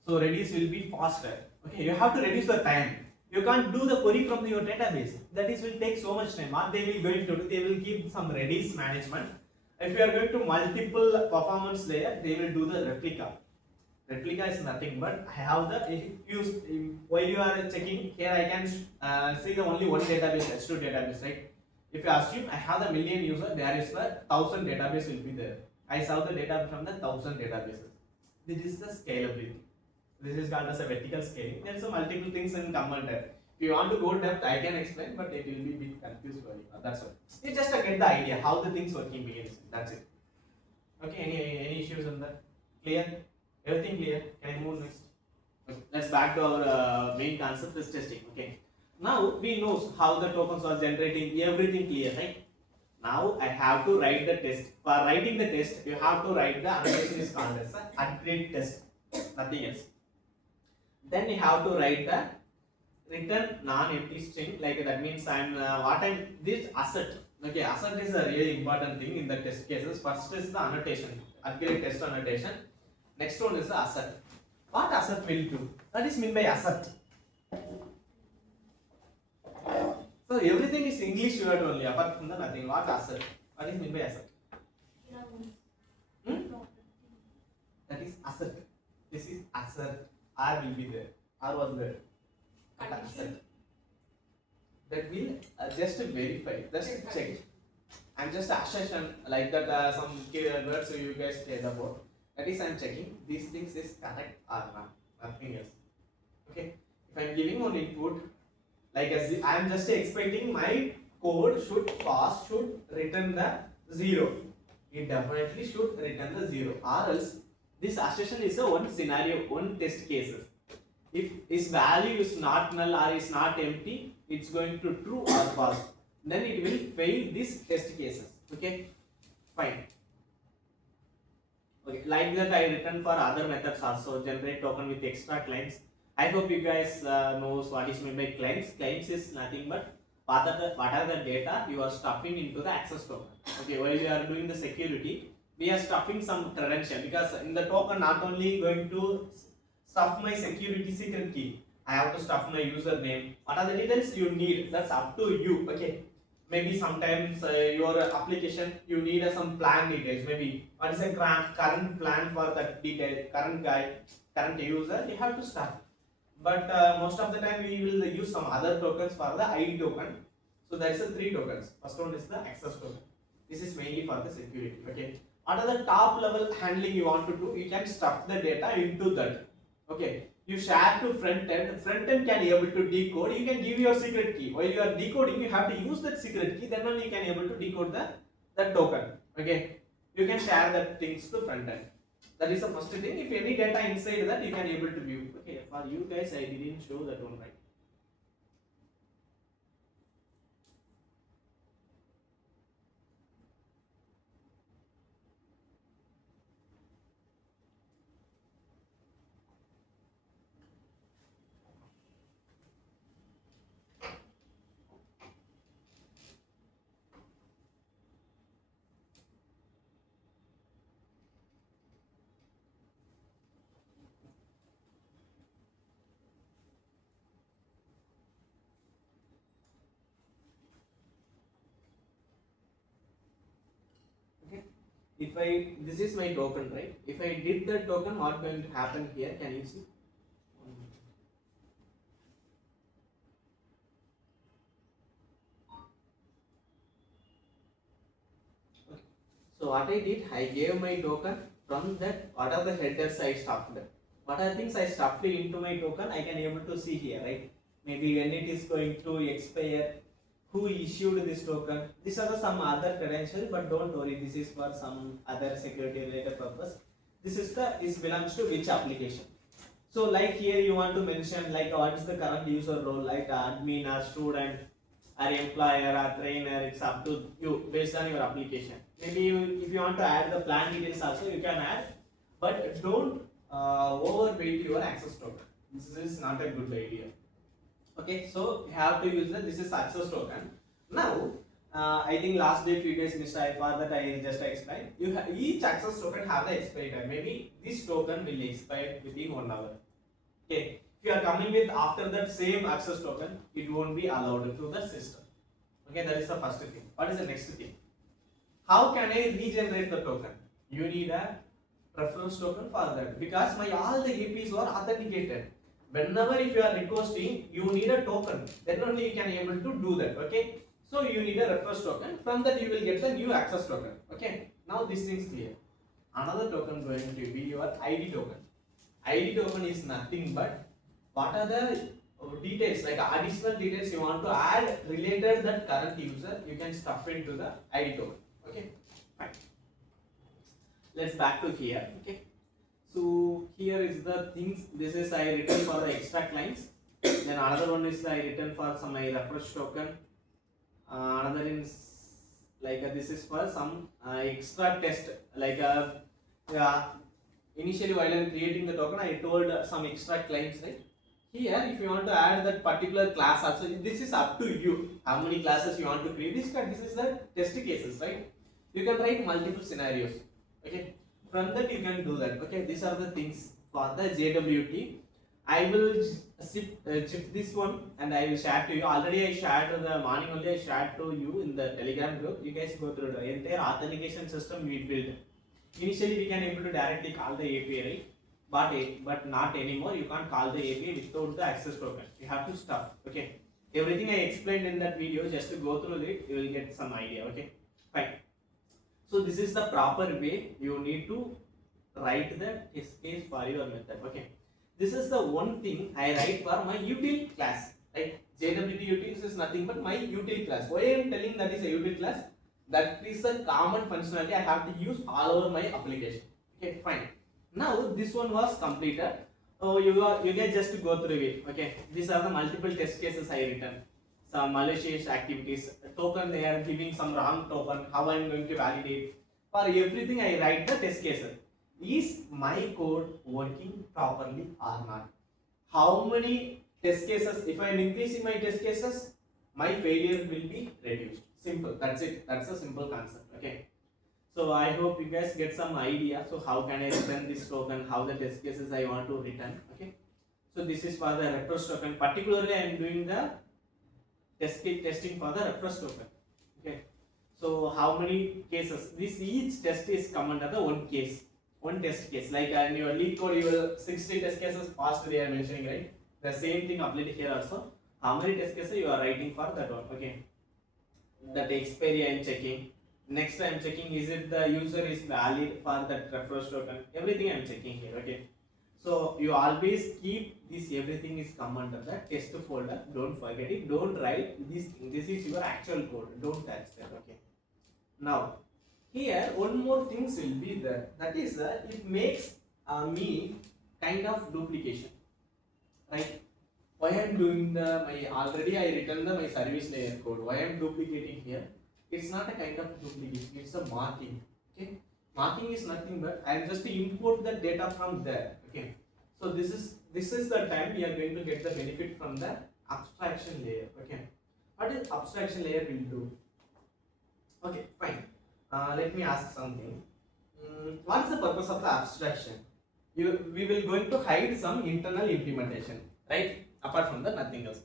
So Redis will be faster. Okay, you have to reduce the time. You can't do the query from your database. That is will take so much time. What they will going to do? They will keep some Redis management. If you are going to multiple performance layer, they will do the replica. Replica is nothing but I have the while you are checking here, I can see the only one database, H2 database, right? If you assume I have the million user, there is the 1000 database will be there. I saw the data from the 1000 databases. This is the scalability. This is called as a vertical scaling. There are some multiple things in common there. If you want to go depth, I can explain, but it will be a bit confused for you. That's all. It's just to get the idea how the things working begins. That's it. Okay. Any issues on that? Clear? Everything clear? Can I move next? Okay. Let's back to our main concept is testing. Okay. Now we know how the tokens are generating. Everything clear, right? Now I have to write the test. For writing the test, you have to write the annotation is called as a upgrade test. Nothing else. Then you have to write the return non-empty string, like that means this asset. Okay, asset is a really important thing in the test cases. First is the annotation, upgrade test annotation. Next one is the asset. What asset will do? That is mean by asset. So everything is English word only, apart from the nothing. What asset? What is mean by asset? That is asset. This is asset. R will be there. R was there. Asset. That will just verify, just check. I'm just assertion like that. Some words you guys said about. That is I'm checking these things is correct or not. Nothing else. Okay. If I'm giving one input, like as I'm just expecting my code should return the 0. It definitely should return the 0. Or else this assertion is a one scenario, one test cases. If its value is not null or is not empty, it's going to true or false. then it will fail these test cases. Okay, fine. Okay, like that I written for other methods also, generate token with extra claims. I hope you guys knows what is meant by claims. Claims is nothing but what are the data you are stuffing into the access token. Okay, while you are doing the security, we are stuffing some credential, because in the token not only going to stuff my security secret key, I have to stuff my username. What are the details you need? That's up to you. Okay, maybe sometimes your application you need some plan details. Maybe what is the current plan for that detail, current guy, current user, you have to stuff. But most of the time we will use some other tokens for the ID token. So that's the three tokens. First one is the access token. This is mainly for the security. Okay, what are the top level handling you want to do? You can stuff the data into that. Okay, you share to front end can be able to decode. You can give your secret key. While you are decoding, you have to use that secret key, then only you can able to decode that token. Okay, you can share that things to front end. That is the first thing. If any data inside that, you can able to view. Okay, for you guys I didn't show that one, right? Okay, if I, this is my token, right? If I did the token, what going to happen here? Can you see? Okay. So what I did, I gave my token. From that, what are the headers I stuffed? What are things I stuffed into my token? I can able to see here, right? Maybe when it is going to expire, who issued this token. These are the some other credentials, but don't worry, this is for some other security related purpose. This belongs to which application. So like here you want to mention like what is the current user role, like admin or student or employer or trainer. It's up to you based on your application. Maybe if you want to add the plan details also, you can add, but don't overweight your access token. This is not a good idea. Okay, so you have to use this is access token. Now I think last day if you guys missed, I thought that I just explained. Each access token have the expiry time. Maybe this token will expire within 1 hour. Okay, if you are coming with after that same access token, it won't be allowed to the system. Okay, that is the first thing. What is the next thing? How can I regenerate the token? You need a reference token for that, because my all the APIs are authenticated. Whenever if you are requesting, you need a token. Then only you can able to do that. Okay, so you need a reference token. From that you will get the new access token. Okay, now this thing is clear. Another token going to be your ID token. ID token is nothing but what are the details, like additional details you want to add related that current user, you can stuff into the ID token. Okay, fine. Let's back to here. Okay, so here is the things. This is I written for the extra clients. Then another one is I written for some my reference token. Another is like this is for some extra test, like initially while I am creating the token, I told some extra clients, right? Here, if you want to add that particular class also, this is up to you. How many classes you want to create? This is the test cases, right? You can write multiple scenarios. Okay, from that you can do that. Okay, these are the things for the JWT. I will chip this one and I will share to you. Already I shared the morning only. I shared to you in the Telegram group. You guys go through the entire authentication system we built. Initially we can able to directly call the API, right? But not anymore. You can't call the API without the access token. You have to stuff. Okay, everything I explained in that video, just to go through it, you will get some idea. Okay, fine. So this is the proper way you need to write the test case for your method. Okay, this is the one thing I write for my util class. Right? JWT utils is nothing but my util class. Why I am telling that is a util class? That is a common functionality I have to use all over my application. Okay, fine. Now this one was completed. Oh, you guys just go through it. Okay, these are the multiple test cases I written. some malicious activities, a token they are giving some wrong token, how I'm going to validate. For everything I write the test cases. Is my code working properly or not? How many test cases, if I am increasing my test cases, my failure will be reduced. Simple, that's it. That's a simple concept. Okay. So I hope you guys get some idea. So how can I return this token? How the test cases I want to return? Okay. So this is for the reference token. Particularly, I am doing the testing for the reference token. Okay. So how many cases? This each test is come under the one case, one test case. Like in your lead code, you will 60 test cases passed. They are mentioning, right? The same thing applied here also. How many test cases you are writing for that one? Okay. That expiry I am checking. Next I am checking, is it the user is valid for that reference token. Everything I am checking here. Okay. So you always keep this, everything is come under the test folder. Don't forget it. Don't write this thing. This is your actual code. Don't touch that. Okay. Now here one more things will be there. That is it makes me kind of duplication. Right? Why I am doing the my already I written the my service layer code. Why I am duplicating here? It's not a kind of duplication. It's a marking. Okay. Marking is nothing but I am just to import the data from there. Okay. So this is the time we are going to get the benefit from the abstraction layer. Okay. What is abstraction layer will do? Okay, fine. Let me ask something. What is the purpose of the abstraction? We will going to hide some internal implementation, right? Apart from the nothing else.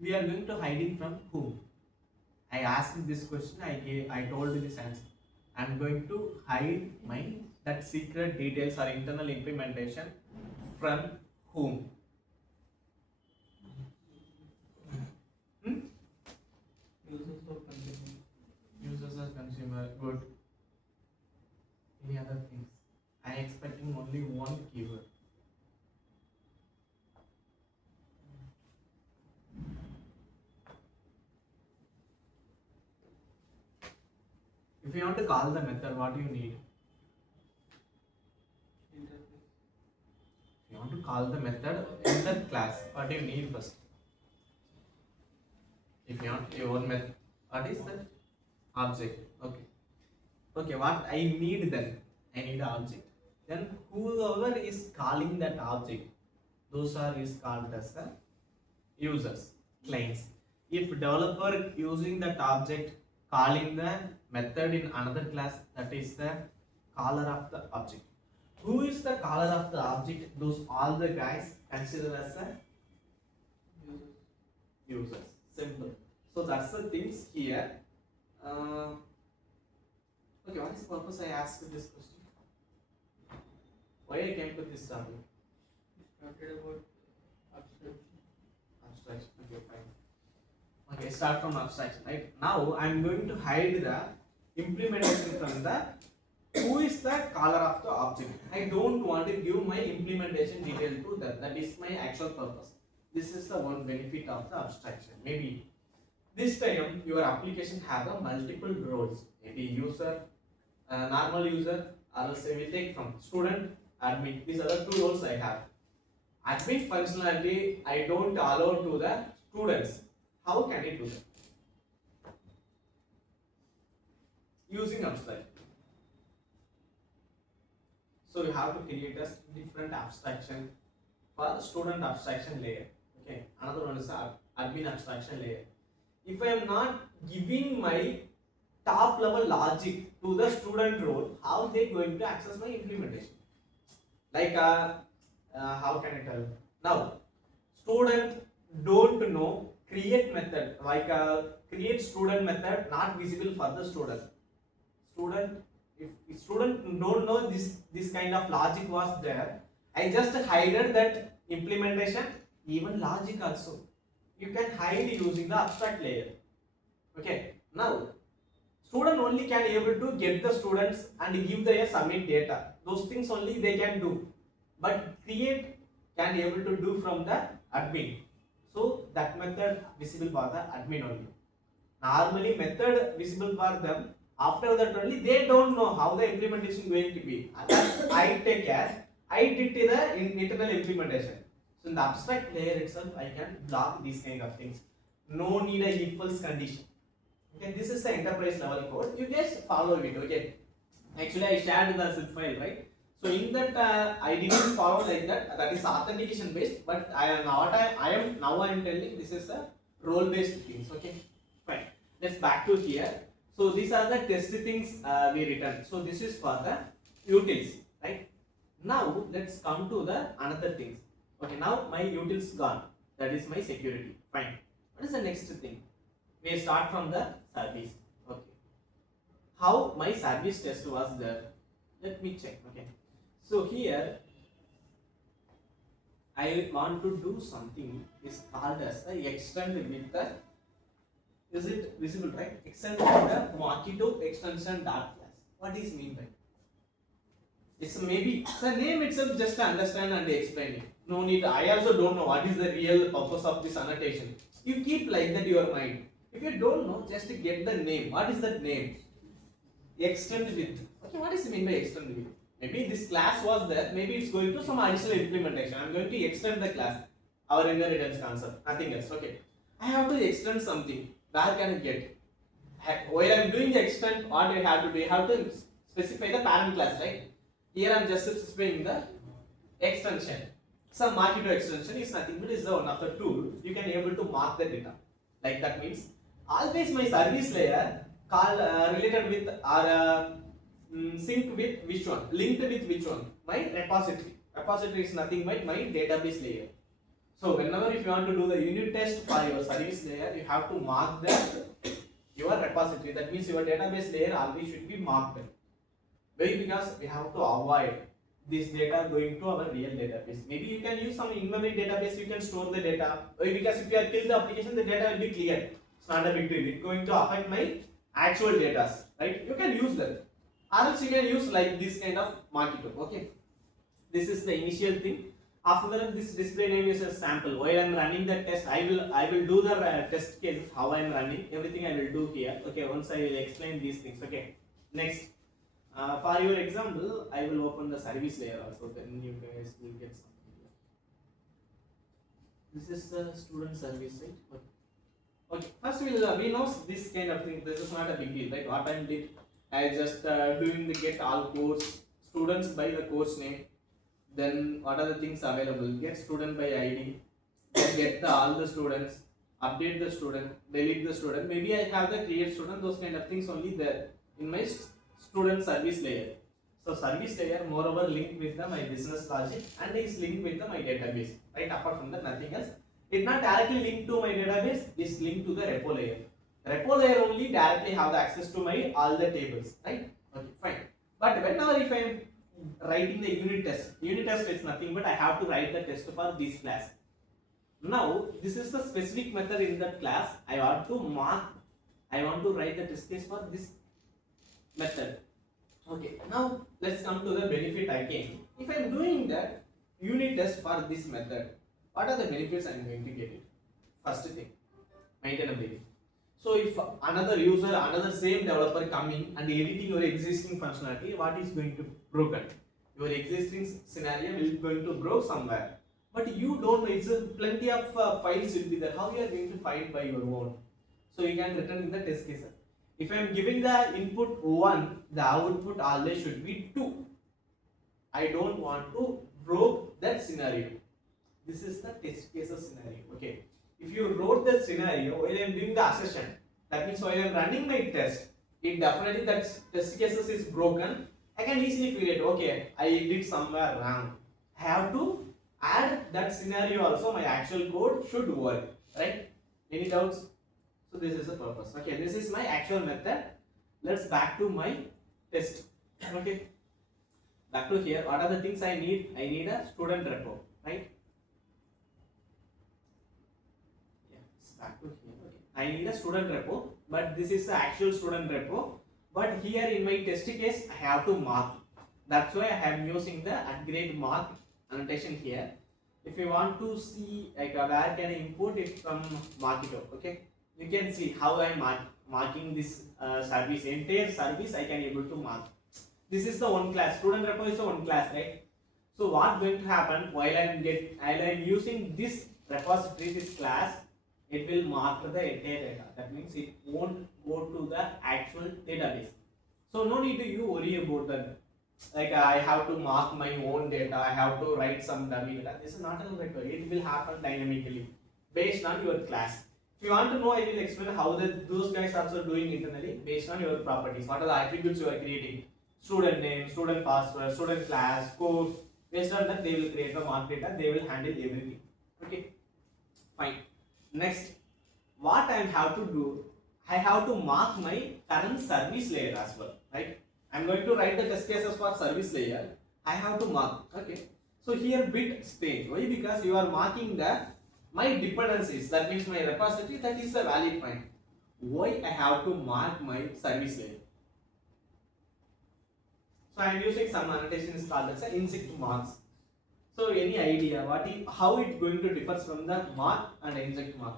We are going to hiding from whom? I asked this question. I told you this answer. I'm going to hide my that secret details or internal implementation from whom? Users or consumers. Users or consumer. Good. Any other things? I expecting only one keyword. If you want to call the method, what do you need? Interface. If you want to call the method in the class, what do you need first? If you want your own method, what is that? Object. Okay. Okay, what I need then? I need an object. Then whoever is calling that object, those are is called as the users, clients. If developer using that object calling the method in another class, that is the caller of the object. Who is the caller of the object? Those all the guys consider as the users. Simple. So that's the things here. Okay, what is the purpose I asked this question? Why I came to this topic? We started about abstraction. Abstraction. Okay, fine. Okay, start from abstraction. Right now, I am going to hide the implementation from the who is the caller of the object. I don't want to give my implementation detail to that. That is my actual purpose. This is the one benefit of the abstraction. Maybe this time your application have a multiple roles. Maybe user, normal user, or else I will take from student, admin. These are the two roles I have. Admin functionality I don't allow to the students. How can I do that? Using abstraction. So you have to create a different abstraction for the student abstraction layer. Okay. Another one is admin abstraction layer. If I am not giving my top level logic to the student role, how they going to access my implementation? Like how can I tell? Now, student don't know create method, like create student method not visible for the student. Student, if student don't know this kind of logic was there, I just hided that implementation, even logic also. You can hide using the abstract layer. Okay. Now, student only can able to get the students and give the submit data. Those things only they can do. But create can able to do from the admin. So that method visible for the admin only. Normally method visible for them. After that only they don't know how the implementation going to be. And that I take care. I did the internal implementation. So in the abstract layer itself, I can block these kind of things. no need a if else condition. Okay, this is the enterprise level code. You just follow it. Okay. Actually, I shared the zip file, right? So in that, I didn't follow like that. That is authentication based. But I am telling this is a role based things. Okay, fine. Let's back to here. So these are the test things we written. So this is for the utils, right? Now let's come to the another things. Okay, now my utils gone. That is my security. Fine. What is the next thing? We start from the service. Okay. How my service test was there? Let me check. Okay. So here I want to do something is called as the extend with the, is it visible, right? Extend with the Mockito extension dot class. What is mean by? It's maybe the name itself just to understand and explain it. No need. I also don't know what is the real purpose of this annotation. You keep like that your mind. If you don't know, just get the name. What is that name? Extend with. Okay, what is mean by extend with? Maybe this class was there. Maybe it's going to some additional implementation. I'm going to extend the class. Our inheritance concept. Nothing else. Okay. I have to extend something. Where can I get? While I'm doing the extend, what I have to do? I have to specify the parent class, right? Here I'm just specifying the extension. Some Mockito extension is nothing but is the one of the tool you can able to mark the data. Like that means always my service layer call related with or sync with which one, linked with which one? My repository. Repository is nothing but my database layer. So whenever if you want to do the unit test for your service layer, you have to mark your repository. That means your database layer always should be marked. Why? Because we have to avoid this data going to our real database. Maybe you can use some in-memory database, you can store the data. Why? Because if you have killed the application, the data will be clear. It's not a big deal. It's going to affect my actual data, right? You can use that. Or else you can use like this kind of Mockito. Okay. This is the initial thing. After that, this display name is a sample. While I am running the test, I will do the test cases, how I am running. Everything I will do here. Okay. Once I will explain these things. Okay. Next. For your example, I will open the service layer also, then you guys will get something. This is the student service, right? Okay. First we know this kind of thing. This is not a big deal, right? What I did, I just doing the get all course students by the course name. Then what are the things available? Get student by ID. Then get all the students. Update the student. Delete the student. Maybe I have the create student. Those kind of things only there in my student service layer. So service layer moreover linked with my business logic and is linked with my database. Right? Apart from that, nothing else. It's not directly linked to my database. It's linked to the repo layer. Repo layer only directly have the access to my all the tables. Right? Okay, fine. But whenever if I am writing the unit test is nothing but I have to write the test for this class. Now this is the specific method in that class. I want to write the test case for this method. Okay, now let's come to the benefit again. If I am doing that unit test for this method, what are the benefits I am going to get it? First thing, maintainability. So if another user, another same developer coming and editing your existing functionality, what is going to broken? Your existing scenario will going to grow somewhere. But you don't know, it's plenty of files will be there. How you are going to find by your own? So you can return in the test cases. If I am giving the input 1, the output always should be 2. I don't want to broke that scenario. This is the test cases scenario. Okay. If you wrote the scenario while I am doing the assertion, that means while I am running my test, if definitely that test cases is broken, I can easily figure it. Okay, I did somewhere wrong. I have to add that scenario also. My actual code should work, right? Any doubts? So this is the purpose. Okay, this is my actual method. Let's back to my test. Okay, back to here. What are the things I need? I need a student repo, right? Back to here. Okay. I need a student repo, but this is the actual student repo. But here in my test case, I have to mark. That's why I am using the @mark annotation here. If you want to see like where can I import it from Mockito, okay? You can see how I am marking this service, entire service I can able to mark. This is the one class. Student repo is the one class, right? So what going to happen while I am using this repository, this class? it will mark the entire data. That means it won't go to the actual database. So no need to you worry about that. Like I have to mark my own data, I have to write some dummy data. This is not a record. It will happen dynamically based on your class. If you want to know, I will explain how those guys also doing internally based on your properties. What are the attributes you are creating? Student name, student password, student class, course. Based on that, they will create the mark data. They will handle everything. Okay, fine. Next, what I have to do, I have to mark my current service layer as well, right? I'm going to write the test cases for service layer. I have to mark. Okay. So here bit strange. Why? Because you are marking the my dependencies. That means my repository. That is the valid point. Why I have to mark my service layer? So I am using some annotations called as inject marks. So any idea how it going to differ from the mark and inject mark?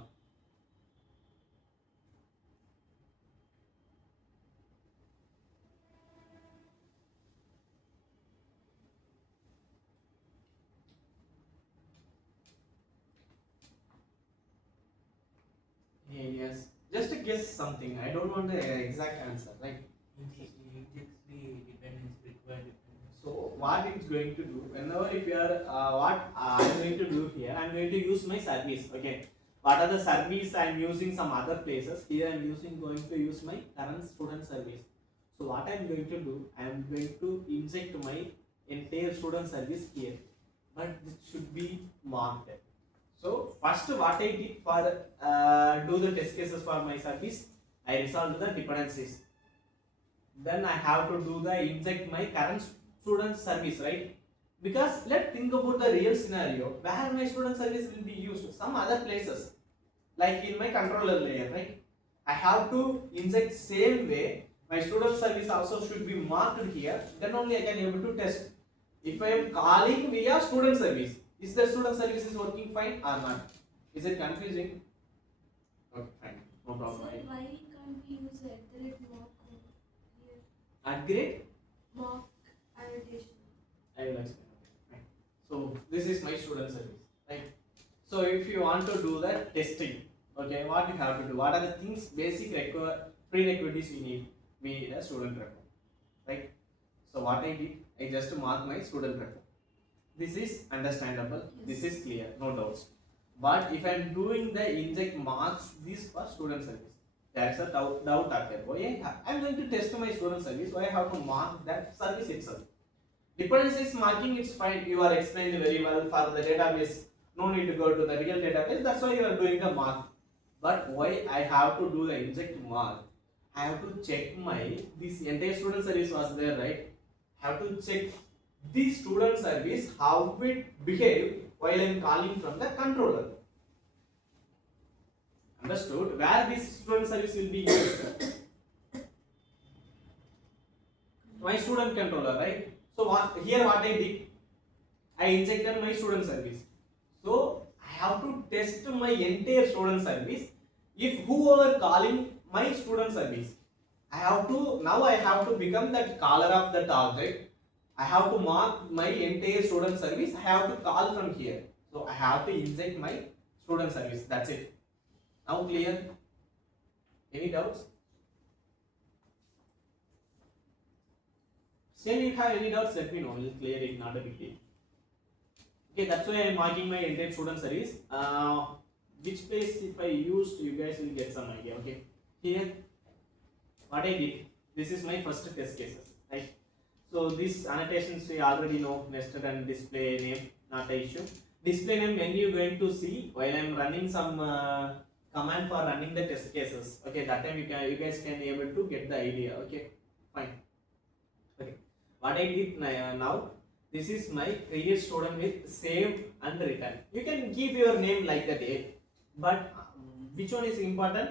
Yes. Just to guess something. I don't want the exact answer. Like Injects the dependency required. so, what it's going to do whenever if you are what I'm going to do here, I'm going to use my service. Okay. What are the service I'm using some other places? Here I'm going to use my current student service. So what I'm going to do, I'm going to inject my entire student service here, but this should be marked. So first what I did for do the test cases for my service, I resolved the dependencies. Then I have to do the inject my current student service, right? Because let's think about the real scenario where my student service will be used some other places, like in my controller layer, right? I have to inject same way. My student service also should be marked here. Then only I can able to test. If I am calling via student service, is the student service is working fine or not? Is it confusing? Okay, fine, no problem. Sir, why can't we use @mock here? Upgrade? Mock annotation. I will explain. Right. So this is my student service, right? So if you want to do the testing, okay, what you have to do? What are the things basic prerequisites you need? We need a student record, right? So what I did, I just mark my student record. This is understandable. This is clear, no doubts. But if I am doing the inject marks, this for student service, there is a doubt occur. Why I am going to test my student service. Why I have to mark that service itself? Dependencies marking, it's fine. You are explained very well for the database. No need to go to the real database. That's why you are doing the mark. But why I have to do the inject mark? I have to check this entire student service was there, right? I have to check the student service how it behave while I am calling from the controller. Understood? Where this student service will be used? My student controller, right? So what I did, I injected my student service. So I have to test my entire student service. If whoever calling my student service, I have to become that caller of that object. I have to mark my entire student service. I have to call from here. So I have to inject my student service. That's it. Now clear? Any doubts? Still, if you have any doubts, let me know. I'll clear it. Not a big deal. Okay, that's why I'm marking my entire student service. Which place if I used, you guys will get some idea. Okay, here what I did. This is my first test cases, right? So these annotations we already know, nested and display name, not an issue. Display name when you going to see while I'm running some command for running the test cases. Okay, that time you guys can able to get the idea. Okay, fine. Okay, what I did now. This is my create student with save and return. You can keep your name like that, but which one is important?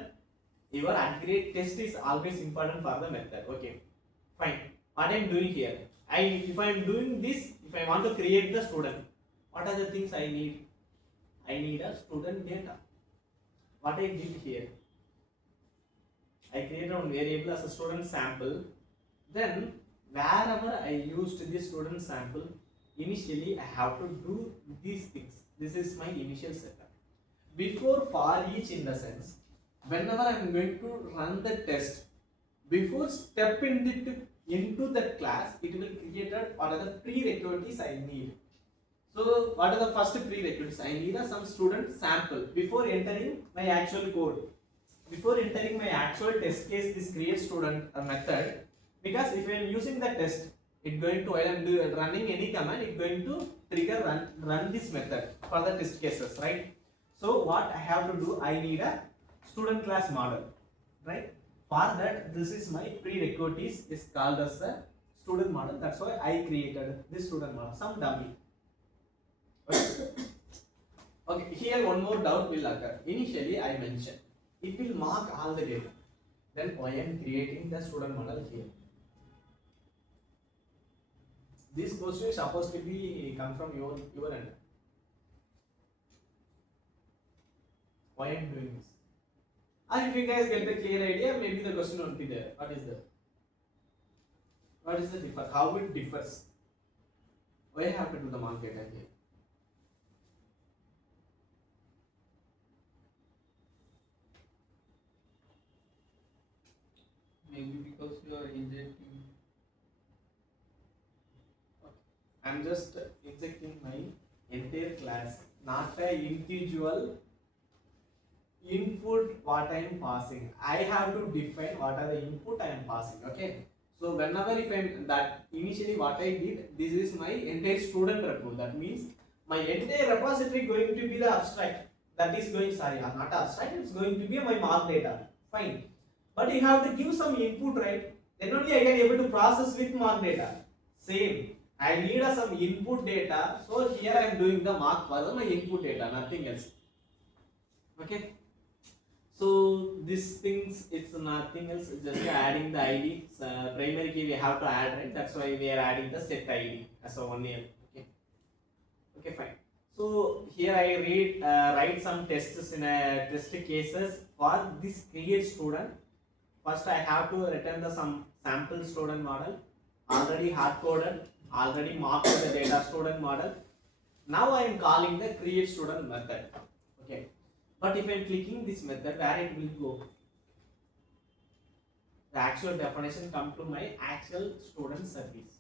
Your upgrade test is always important for the method. Okay, fine. What I am doing here, if I am doing this, if I want to create the student, what are the things I need? I need a student data. What I did here, I created one variable as a student sample. Then wherever I used this student sample, initially I have to do these things. This is my initial setup. Before for each in the sense, whenever I am going to run the test, before step into that class, it will create what are the prerequisites I need. So what are the first prerequisites? I need some student sample before entering my actual code. Before entering my actual test case, this create student method, because if I am using the test, it's going to, while I am running any command, it's going to trigger run this method for the test cases, right? So what I have to do, I need a student class model, right? For that, this is my prerequisites is called as a student model. That's why I created this student model, some dummy. Okay, here one more doubt will occur. Initially, I mentioned it will mark all the data. Then why I am creating the student model here? This question is supposed to be come from your end. Why I am doing this? And if you guys get the clear idea, maybe the question won't be there. What is that? What is the difference? How it differs? Why I have to do the mark data here? Maybe because you are injecting. I'm just injecting my entire class, not a individual input what I am passing. I have to define what are the input I am passing. Okay. So whenever if I'm that initially what I did, this is my entire student repo. That means my entire repository going to be the abstract. That is going, sorry, not abstract. It's going to be my mark data. Fine. But you have to give some input, right? Then only I can able to process with mark data. Same. I need some input data. So here I am doing the mark for my input data, nothing else. Okay. So these things, it's nothing else, just adding the ID. Primary key we have to add, right? That's why we are adding the set ID as a one name. Okay. Okay, fine. So here I write some tests in a test cases for this create student. First I have to return the some sample student model, already hard coded, already marked the data student model. Now I am calling the create student method. Okay. But if I am clicking this method, where it will go? The actual definition come to my actual student service.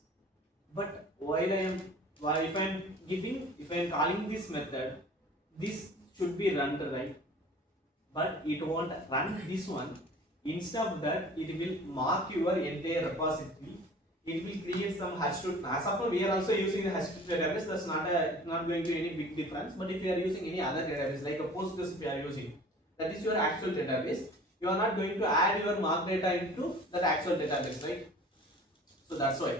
But if I am calling this method, this should be run, right? But it won't run this one. Instead of that, it will mark your entire repository. It will create some hash2. As of now, we are also using the hash2 database. That's not going to be any big difference. But if you are using any other database, like a Postgres, if you are using, that is your actual database. You are not going to add your mark data into that actual database, right? So that's why.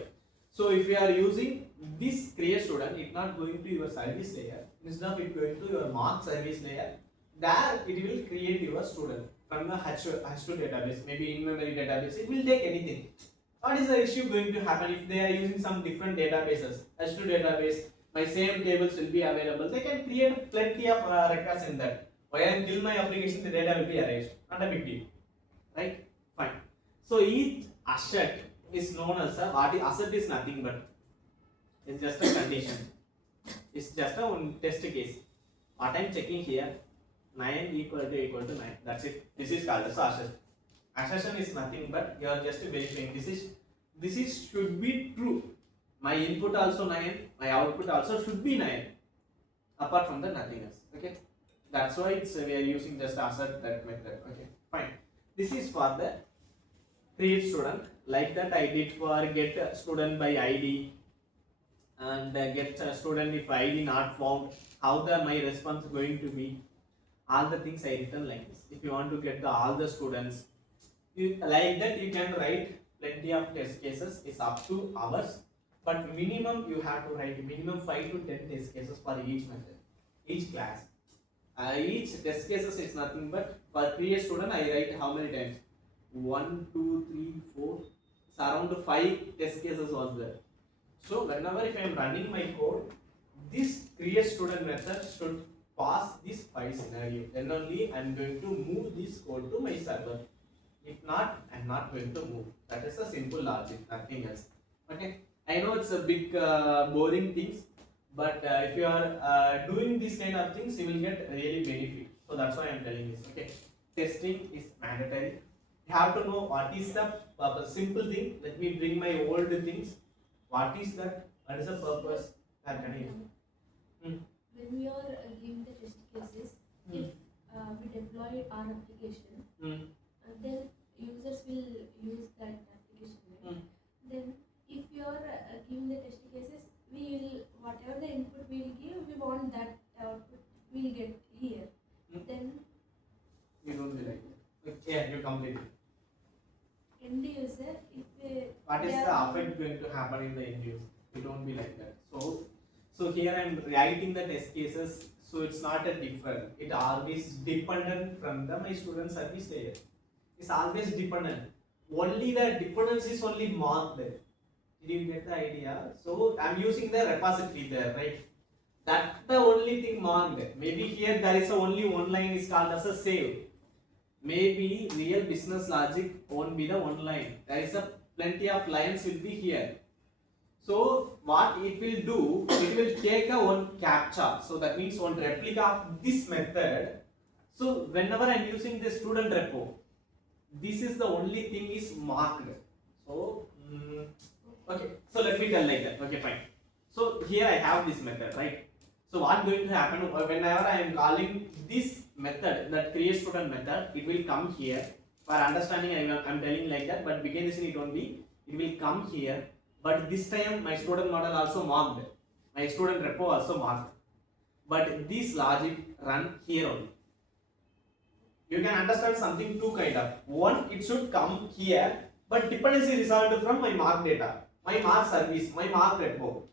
So if you are using this create student, it's not going to your service layer. Instead of it going to your mark service layer, there it will create your student from the H2 database, maybe in-memory database. It will take anything. What is the issue going to happen if they are using some different databases? H2 database, my same tables will be available. They can create plenty of records in that. Why until my application the data will be erased? Not a big deal, right? Fine. So each asset is known as a asset is nothing but it's just a condition. It's just a one test case. What I am checking here, 9 equal to 9. That's it. This is called as asset. Assertion is nothing but you are just verifying this is should be true. My input also 9, my output also should be 9. Apart from that, nothing else. Okay. That's why we are using just assert that method. Okay. Fine. This is for the create student. Like that I did for get student by ID and get student if ID not found. How my response going to be? All the things I written like this. If you want to get all the students, like that you can write plenty of test cases. It's up to hours, but minimum you have to write minimum 5 to 10 test cases for each method, each class. Each test cases is nothing but for create student I write how many times? 1, 2, 3, 4. So around 5 test cases was there. So whenever if I am running my code, this create student method should pass this 5 scenario. Then only I am going to move this code to my server. If not, I am not going to move. That is a simple logic, nothing else. Okay. I know it's a big boring things, but if you are doing these kind of things, you will get really benefit. So that's why I'm telling this. Okay, testing is mandatory. You have to know what is the simple thing. Let me bring my old things. What is that? What is the purpose? That can I use? When we are giving the test cases, Hmm. if we deploy our application, Hmm. then users will use that application. Right? Hmm. Then if you are giving the test cases, we will whatever the input we will give, we want that output we will get here. Hmm. Then You don't be like that. Okay, yeah, you complete it. end user, if What is they the are- effect going to happen in the end use? It won't be like that. So here I'm writing the test cases. So it's not a different. It always dependent from the my student service layer. It's always dependent. Only the dependency is only marked there. Did you get the idea? So I'm using the repository there, right? That's the only thing marked. Maybe here there is only one line is called as a save. Maybe real business logic won't be the one line. There is a plenty of lines will be here. So what it will do, it will take a one captcha. So that means one replica of this method. So whenever I am using the student repo, this is the only thing is marked. So okay. So let me tell like that. Okay, fine. So here I have this method, right? So what going to happen whenever I am calling this method, that create student method, it will come here. For understanding, I am telling like that, but beginning it won't be. It will come here, but this time my student model also marked, my student repo also marked. But this logic run here only. You can understand something two kind of. One, it should come here, but dependency resolved from my mark data, my mark service, my mark repo.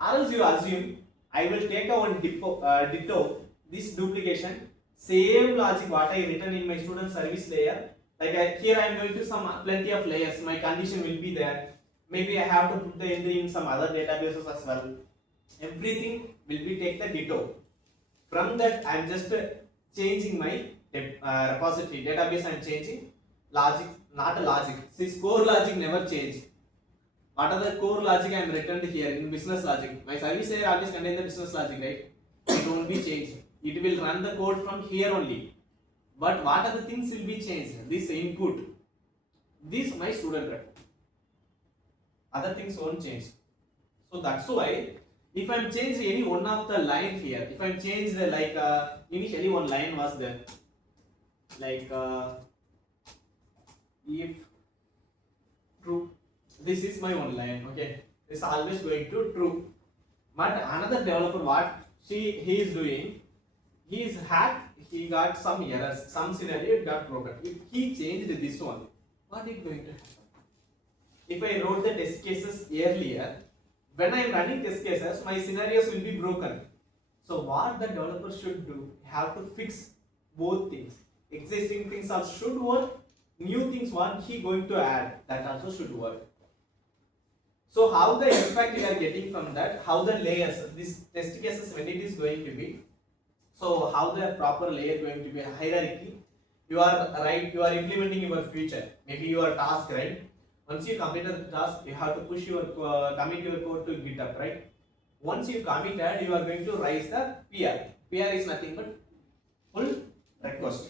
Or else you assume I will take a one ditto this duplication, same logic what I written in my student service layer. Like here I am going to some plenty of layers. My condition will be there. Maybe I have to put the entry in some other databases as well. Everything will be take the ditto. From that I am just changing my repository database. I am changing logic, not a logic. Since core logic never change. What are the core logic I am returned here in business logic? My service layer always contain the business logic, right? It won't be changed. It will run the code from here only. But what are the things will be changed? This input, this my student record. Other things won't change. So that's why if I'm changed any one of the line here, if I'm changed like initially one line was there, like if true, this is my one line, okay, it's always going to true. But another developer, what he is doing, he is hacked, he got some errors, some scenario it got broken. If he changed this one, what is going to happen? If I wrote the test cases earlier, when I am running test cases, my scenarios will be broken. So what the developer should do, have to fix both things. Existing things also should work, new things what he going to add, that also should work. So how the impact you are getting from that, how the layers, this test cases when it is going to be, so how the proper layer going to be hierarchy, you are right, you are implementing your feature, maybe your task, right? Once you complete the task, you have to push your commit your code to GitHub, right? Once you committed, you are going to raise the PR. PR is nothing but pull request.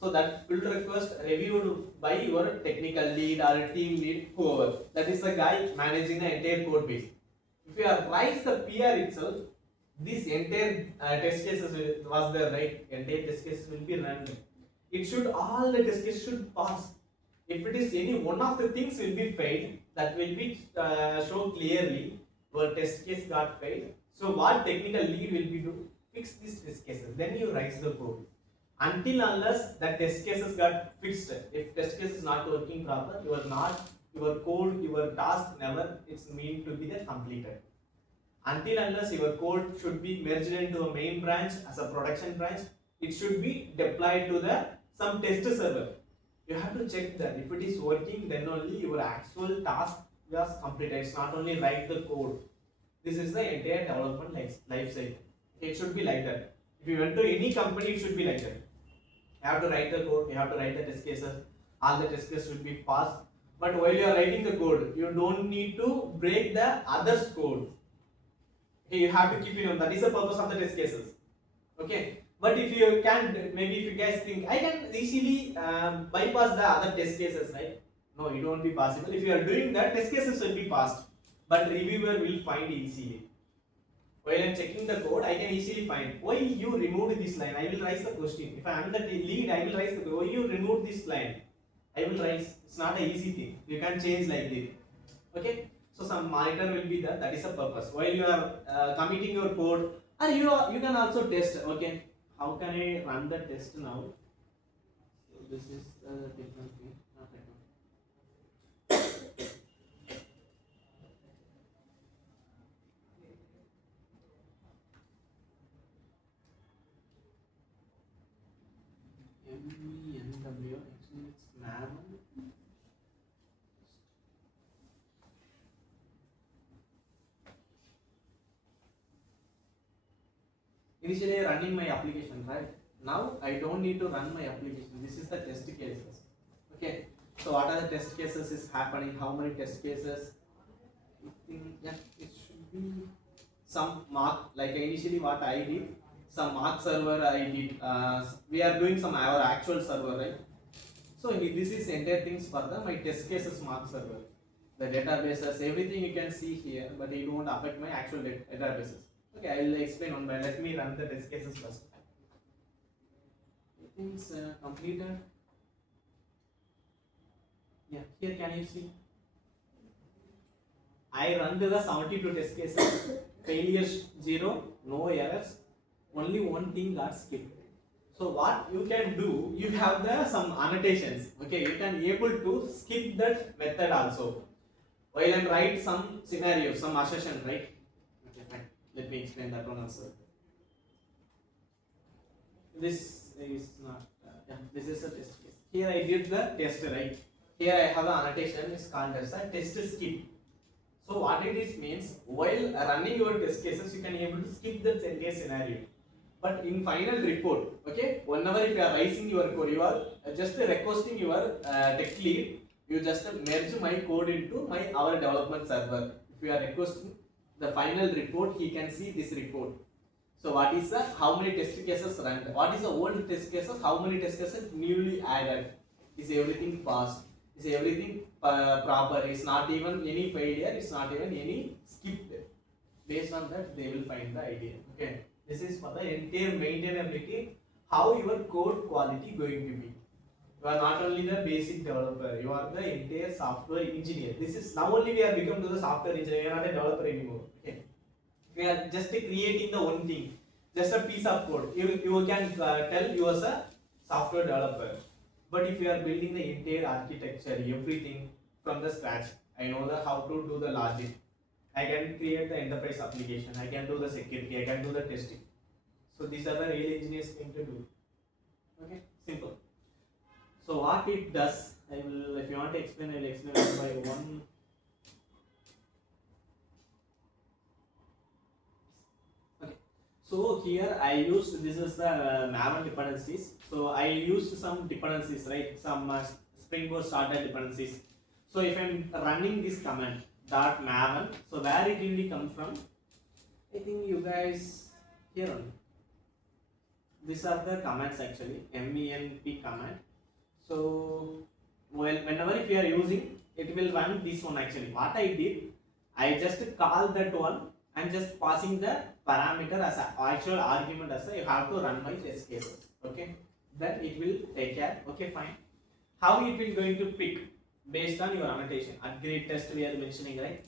So that pull request reviewed by your technical lead or team lead, whoever. That is the guy managing the entire code base. If you are raise the PR itself, this entire test cases was there, right? Entire test cases will be run. It should, all the test cases should pass. If it is any one of the things will be failed, that will be show clearly your test case got failed. So what technical lead will be do? Fix these test cases. Then you raise the code. Until unless the test cases got fixed, if test case is not working proper, your code, your task never it's meant to be the completed. Until unless your code should be merged into a main branch as a production branch, it should be deployed to the some test server. You have to check that if it is working, then only your actual task was completed. It's not only write the code. This is the entire development life cycle. It should be like that. If you went to any company, it should be like that. You have to write the code, you have to write the test cases, all the test cases should be passed. But while you are writing the code, you don't need to break the others code. Okay, you have to keep it on. That is the purpose of the test cases. Okay, But if you can, maybe if you guys think I can easily bypass the other test cases, right? No, it won't be possible. If you are doing that, test cases will be passed, but reviewer will find easily. While I'm checking the code, I can easily find why you removed this line. I will raise the question. If I am the lead, I will raise the question. Why you removed this line? I will raise. It's not an easy thing. You can change like this. Okay. So some monitor will be there. That is the purpose. While you are committing your code, and you can also test. Okay. How can I run the test now? So this is a different thing. Not that one. MVNW, actually it's manual. Initially running my application, right? Now I don't need to run my application. This is the test cases. Okay. So what are the test cases is happening? How many test cases? I think yeah, it should be some mark. Like initially what I did, some mark server I did. We are doing some our actual server, right? So this is entire things for the my test cases mark server. The databases, everything you can see here, but it won't affect my actual databases. Okay, I will explain on by. Let me run the test cases first. I think it's completed. Yeah, here can you see? I run the 72 test cases. Failures 0, no errors. Only one thing got skipped. So what you can do, you have the some annotations. Okay, you can able to skip that method also. While I'm write some scenario, some assertion, right? Okay, fine. Let me explain that one also. This is not. Yeah, this is a test case. Here I did the test, right? Here I have an annotation is called as a test skip. So what it is means, while running your test cases, you can able to skip the entire scenario. But in final report, okay, whenever if you are raising your code, you are just requesting your tech lead, you just merge my code into our development server. If you are requesting the final report, he can see this report. So what is the how many test cases run? What is the old test cases? How many test cases newly added? Is everything fast? Is everything proper? Is not even any failure? Is not even any skipped? Based on that, they will find the idea. Okay. This is for the entire maintainability. How your code quality going to be? You are not only the basic developer. You are the entire software engineer. This is now only we are become to the software engineer. You are not a developer anymore. Okay. We are just creating the one thing, just a piece of code. You can tell you as a software developer. But if you are building the entire architecture, everything from the scratch, I know how to do the logic. I can create the enterprise application. I can do the security. I can do the testing. So these are the real engineers going to do. Okay, simple. So what it does, I will. If you want to explain, I will explain one by one. So here I used, this is the Maven dependencies. So I used some dependencies, right? Some Spring Boot starter dependencies. So if I'm running this command dot Maven, so where it will come from? I think you guys here on. These are the commands actually, MVNP command. So well, whenever if you are using, it will run this one actually. What I did, I just call that one. I'm just passing the parameter as an actual argument as you have to run my test cases. Okay, then it will take care. Okay, fine. How it will going to pick based on your annotation? Upgrade test we are mentioning, right?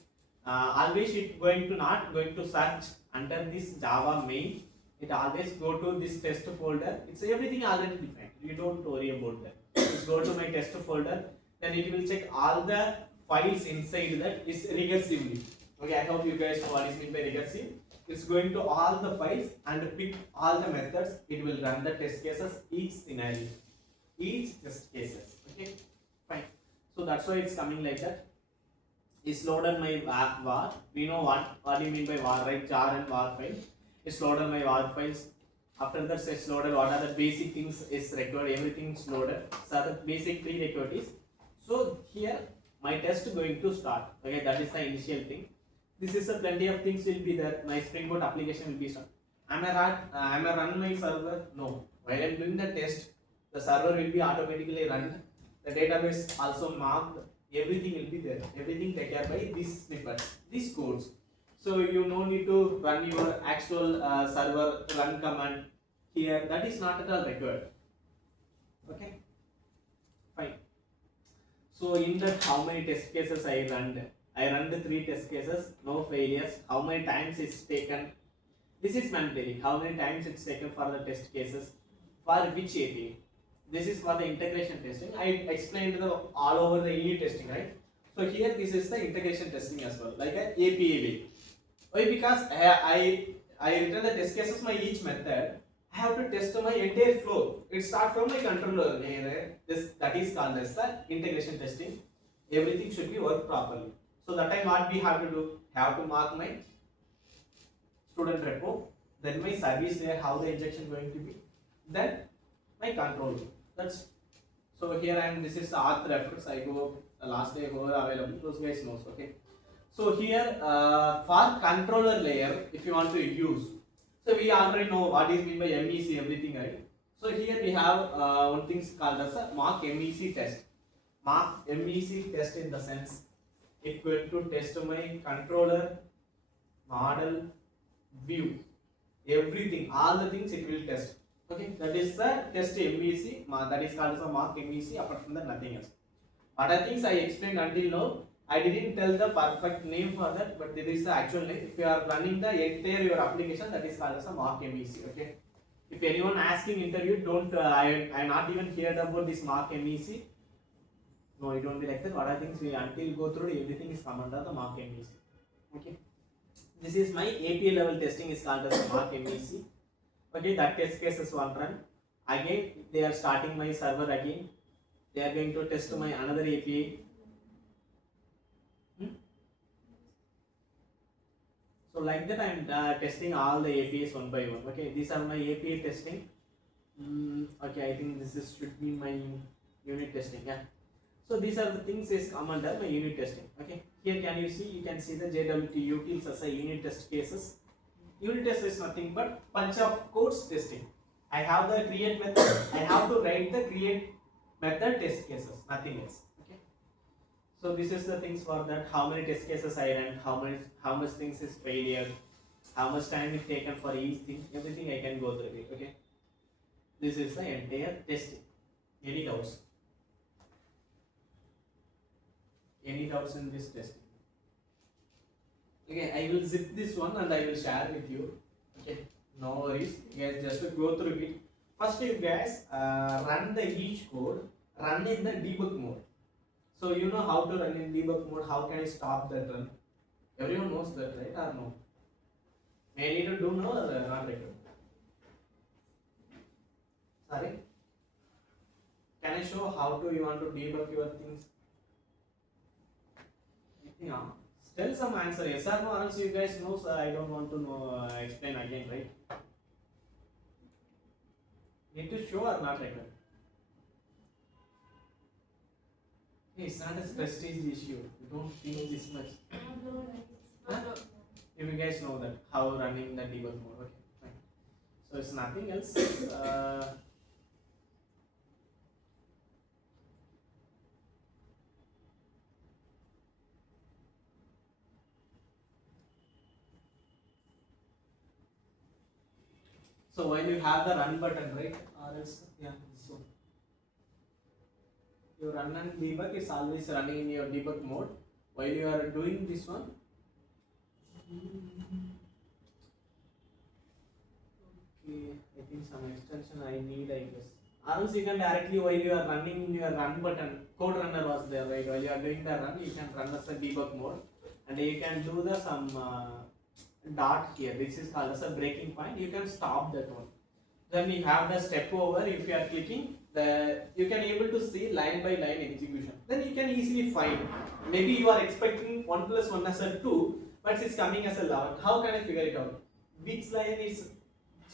Always it going to not going to search under this Java main. It always go to this test folder. It's everything already defined. You don't worry about that. Just go to my test folder. Then it will check all the files inside that is recursively. Okay, I hope you guys know what is meant by recursive. It's going to all the files and pick all the methods. It will run the test cases, each scenario, each test cases. Okay, fine. So that's why it's coming like that. It's loaded my var. We know what do you mean by var, right? Jar and var file. It's loaded my var files. After that, it's loaded what are the basic things is required. Everything is loaded. So the basic prerequisites. So here my test going to start. Okay, that is the initial thing. This is a plenty of things will be there. My Spring Boot application will be started. Am I run my server? No. While I'm doing the test, the server will be automatically run. The database also marked. Everything will be there. Everything taken care by these snippets, these codes. So you no need to run your actual server run command here. That is not at all required. Okay, fine. So in that, how many test cases I run? I run the 3 test cases, no failures. How many times it's taken? This is mandatory. How many times it's taken for the test cases? For which API? This is for the integration testing. I explained the all over the unit testing, right? So here this is the integration testing as well, like a API way. Why? Because I return the test cases my each method. I have to test my entire flow. It starts from my controller layer. This that is called as the integration testing. Everything should be work properly. So that time what we have to do? Have to mark my student repo, then my service layer, how the injection going to be, then my control. That's so here I am. This is the auth reference. I go last day go available. Those guys knows. Okay. So here for controller layer, if you want to use, so we already know what is mean by MVC everything, right? So here we have one thing called as a MockMvc test. MockMvc test in the sense it going to test my controller, model, view, everything, all the things it will test. Okay, that is the test MVC. That is called as a MockMvc. Apart from that, nothing else. Other things I explained until now. I didn't tell the perfect name for that, but this is the actual name. If you are running the entire your application, that is called as a MockMvc. Okay. If anyone asking interview, don't. I not even heard about this MockMvc. No, it won't be like that. What are things we until go through everything is come under the MockMvc. Okay. This is my API level testing is called as MockMvc. Okay, that test case is one run. Again, they are starting my server again. They are going to test my another API. So like that, I am testing all the APIs one by one. Okay, these are my API testing. Okay, I think this is should be my unit testing. Yeah. So these are the things is come under my unit testing. Okay. Here can you see? You can see the JWT utils as a unit test cases. Unit test is nothing but bunch of codes testing. I have the create method. I have to write the create method test cases. Nothing else. Okay. So this is the things for that. How many test cases I ran? How much things is failure? How much time it taken for each thing? Everything I can go through it. Okay. This is the entire testing. Any doubts? Any doubts in this testing? Okay, I will zip this one and I will share with you. Okay, no worries. You guys just go through it. First, you guys run the each code, run in the debug mode. So you know how to run in debug mode. How can I stop that run? Everyone knows that, right? Or no? May I need to do no or not required? Sorry. Can I show how to you want to debug your things? Yeah. Tell some answer, yes or no, or else you guys know, so I don't want to know, explain again, right? Need to show or not required? Hey, it's not a prestige issue. You don't think this much. Huh? If you guys know that, how running the debug mode, okay, fine. So it's nothing else. So while you have the run button, right? Or else, yeah, so your run and debug is always running in your debug mode. While you are doing this one, okay, I think some extension I need, I guess. Or else you can directly, while you are running in your run button, code runner was there, right? While you are doing the run, you can run as a debug mode, and you can do the some dot here. This is called as a breaking point. You can stop that one. Then you have the step over. If you are clicking, you can able to see line by line execution. Then you can easily find. Maybe you are expecting 1 plus 1 as a 2, but it's coming as a 11. How can I figure it out? Which line is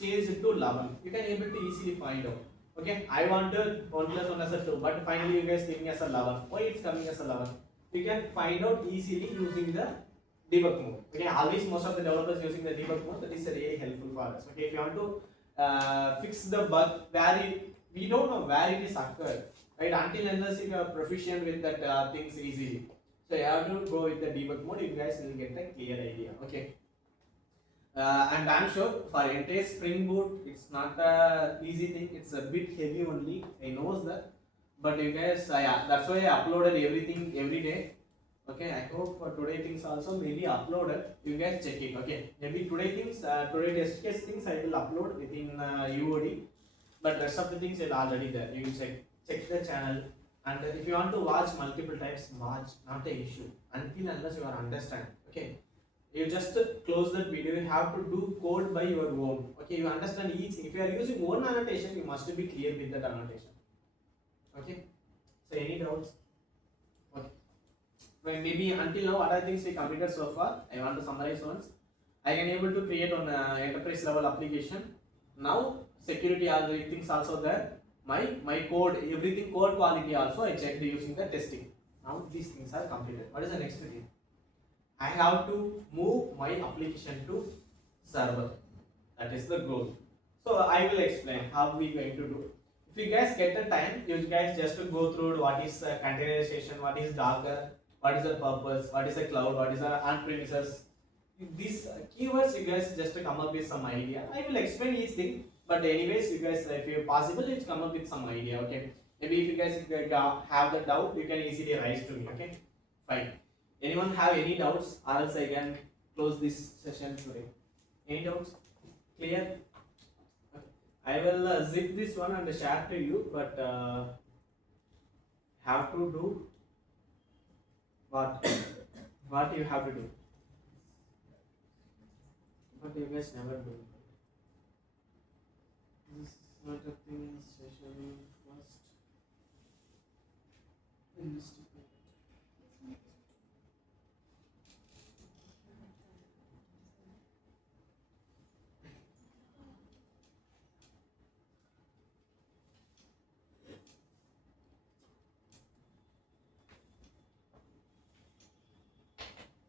changed to 11? You can able to easily find out. Okay, I wanted 1 plus 1 as a 2, but finally you guys give me as a 11. Why it's coming as 11? You can find out easily using the debug mode. Okay, always most of the developers using the debug mode. That is really helpful for us. Okay, if you want to fix the bug where we don't know where it is occurred, right? Until unless if you are proficient with that things easily. So you have to go with the debug mode. You guys will get a clear idea. Okay. And I'm sure for entire Spring Boot, it's not a easy thing. It's a bit heavy only. I knows that, but you guys, that's why I uploaded everything every day. Okay, I hope for today things also maybe uploaded. You guys check it. Okay, maybe today things, today test case things I will upload within UOD, but rest of the things are already there. You will check the channel, and if you want to watch multiple times, watch, not a issue until unless you are understand. Okay, you just close that video. You have to do code by your own. Okay, you understand each thing. If you are using one annotation, you must be clear with that annotation. Okay, so any doubts? Okay, well, maybe until now what are things we completed so far, I want to summarize once. I can able to create on enterprise level application. Now security algorithm things also there. My code, everything code quality also I checked using the testing. Now these things are completed. What is the next thing? I have to move my application to server. That is the goal. So I will explain how we going to do. If you guys get the time, you guys just to go through what is containerization, what is Docker, what is the purpose, what is the cloud, what is the on-premises. These keywords you guys just to come up with some idea. I will explain each thing, but anyways, you guys, if you possible, it's come up with some idea. Okay. Maybe if you guys have the doubt, you can easily raise to me. Okay. Fine. Anyone have any doubts, or else I can close this session today. Any doubts? Clear? Okay. I will zip this one and share to you, but have to do what? What you have to do? But you guys never do. This is not a thing. Session first.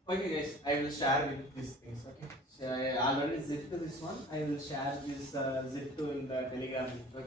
Okay guys, I will share with these things. Okay, so I already zipped this one. I will share this zip to in the Telegram. Okay.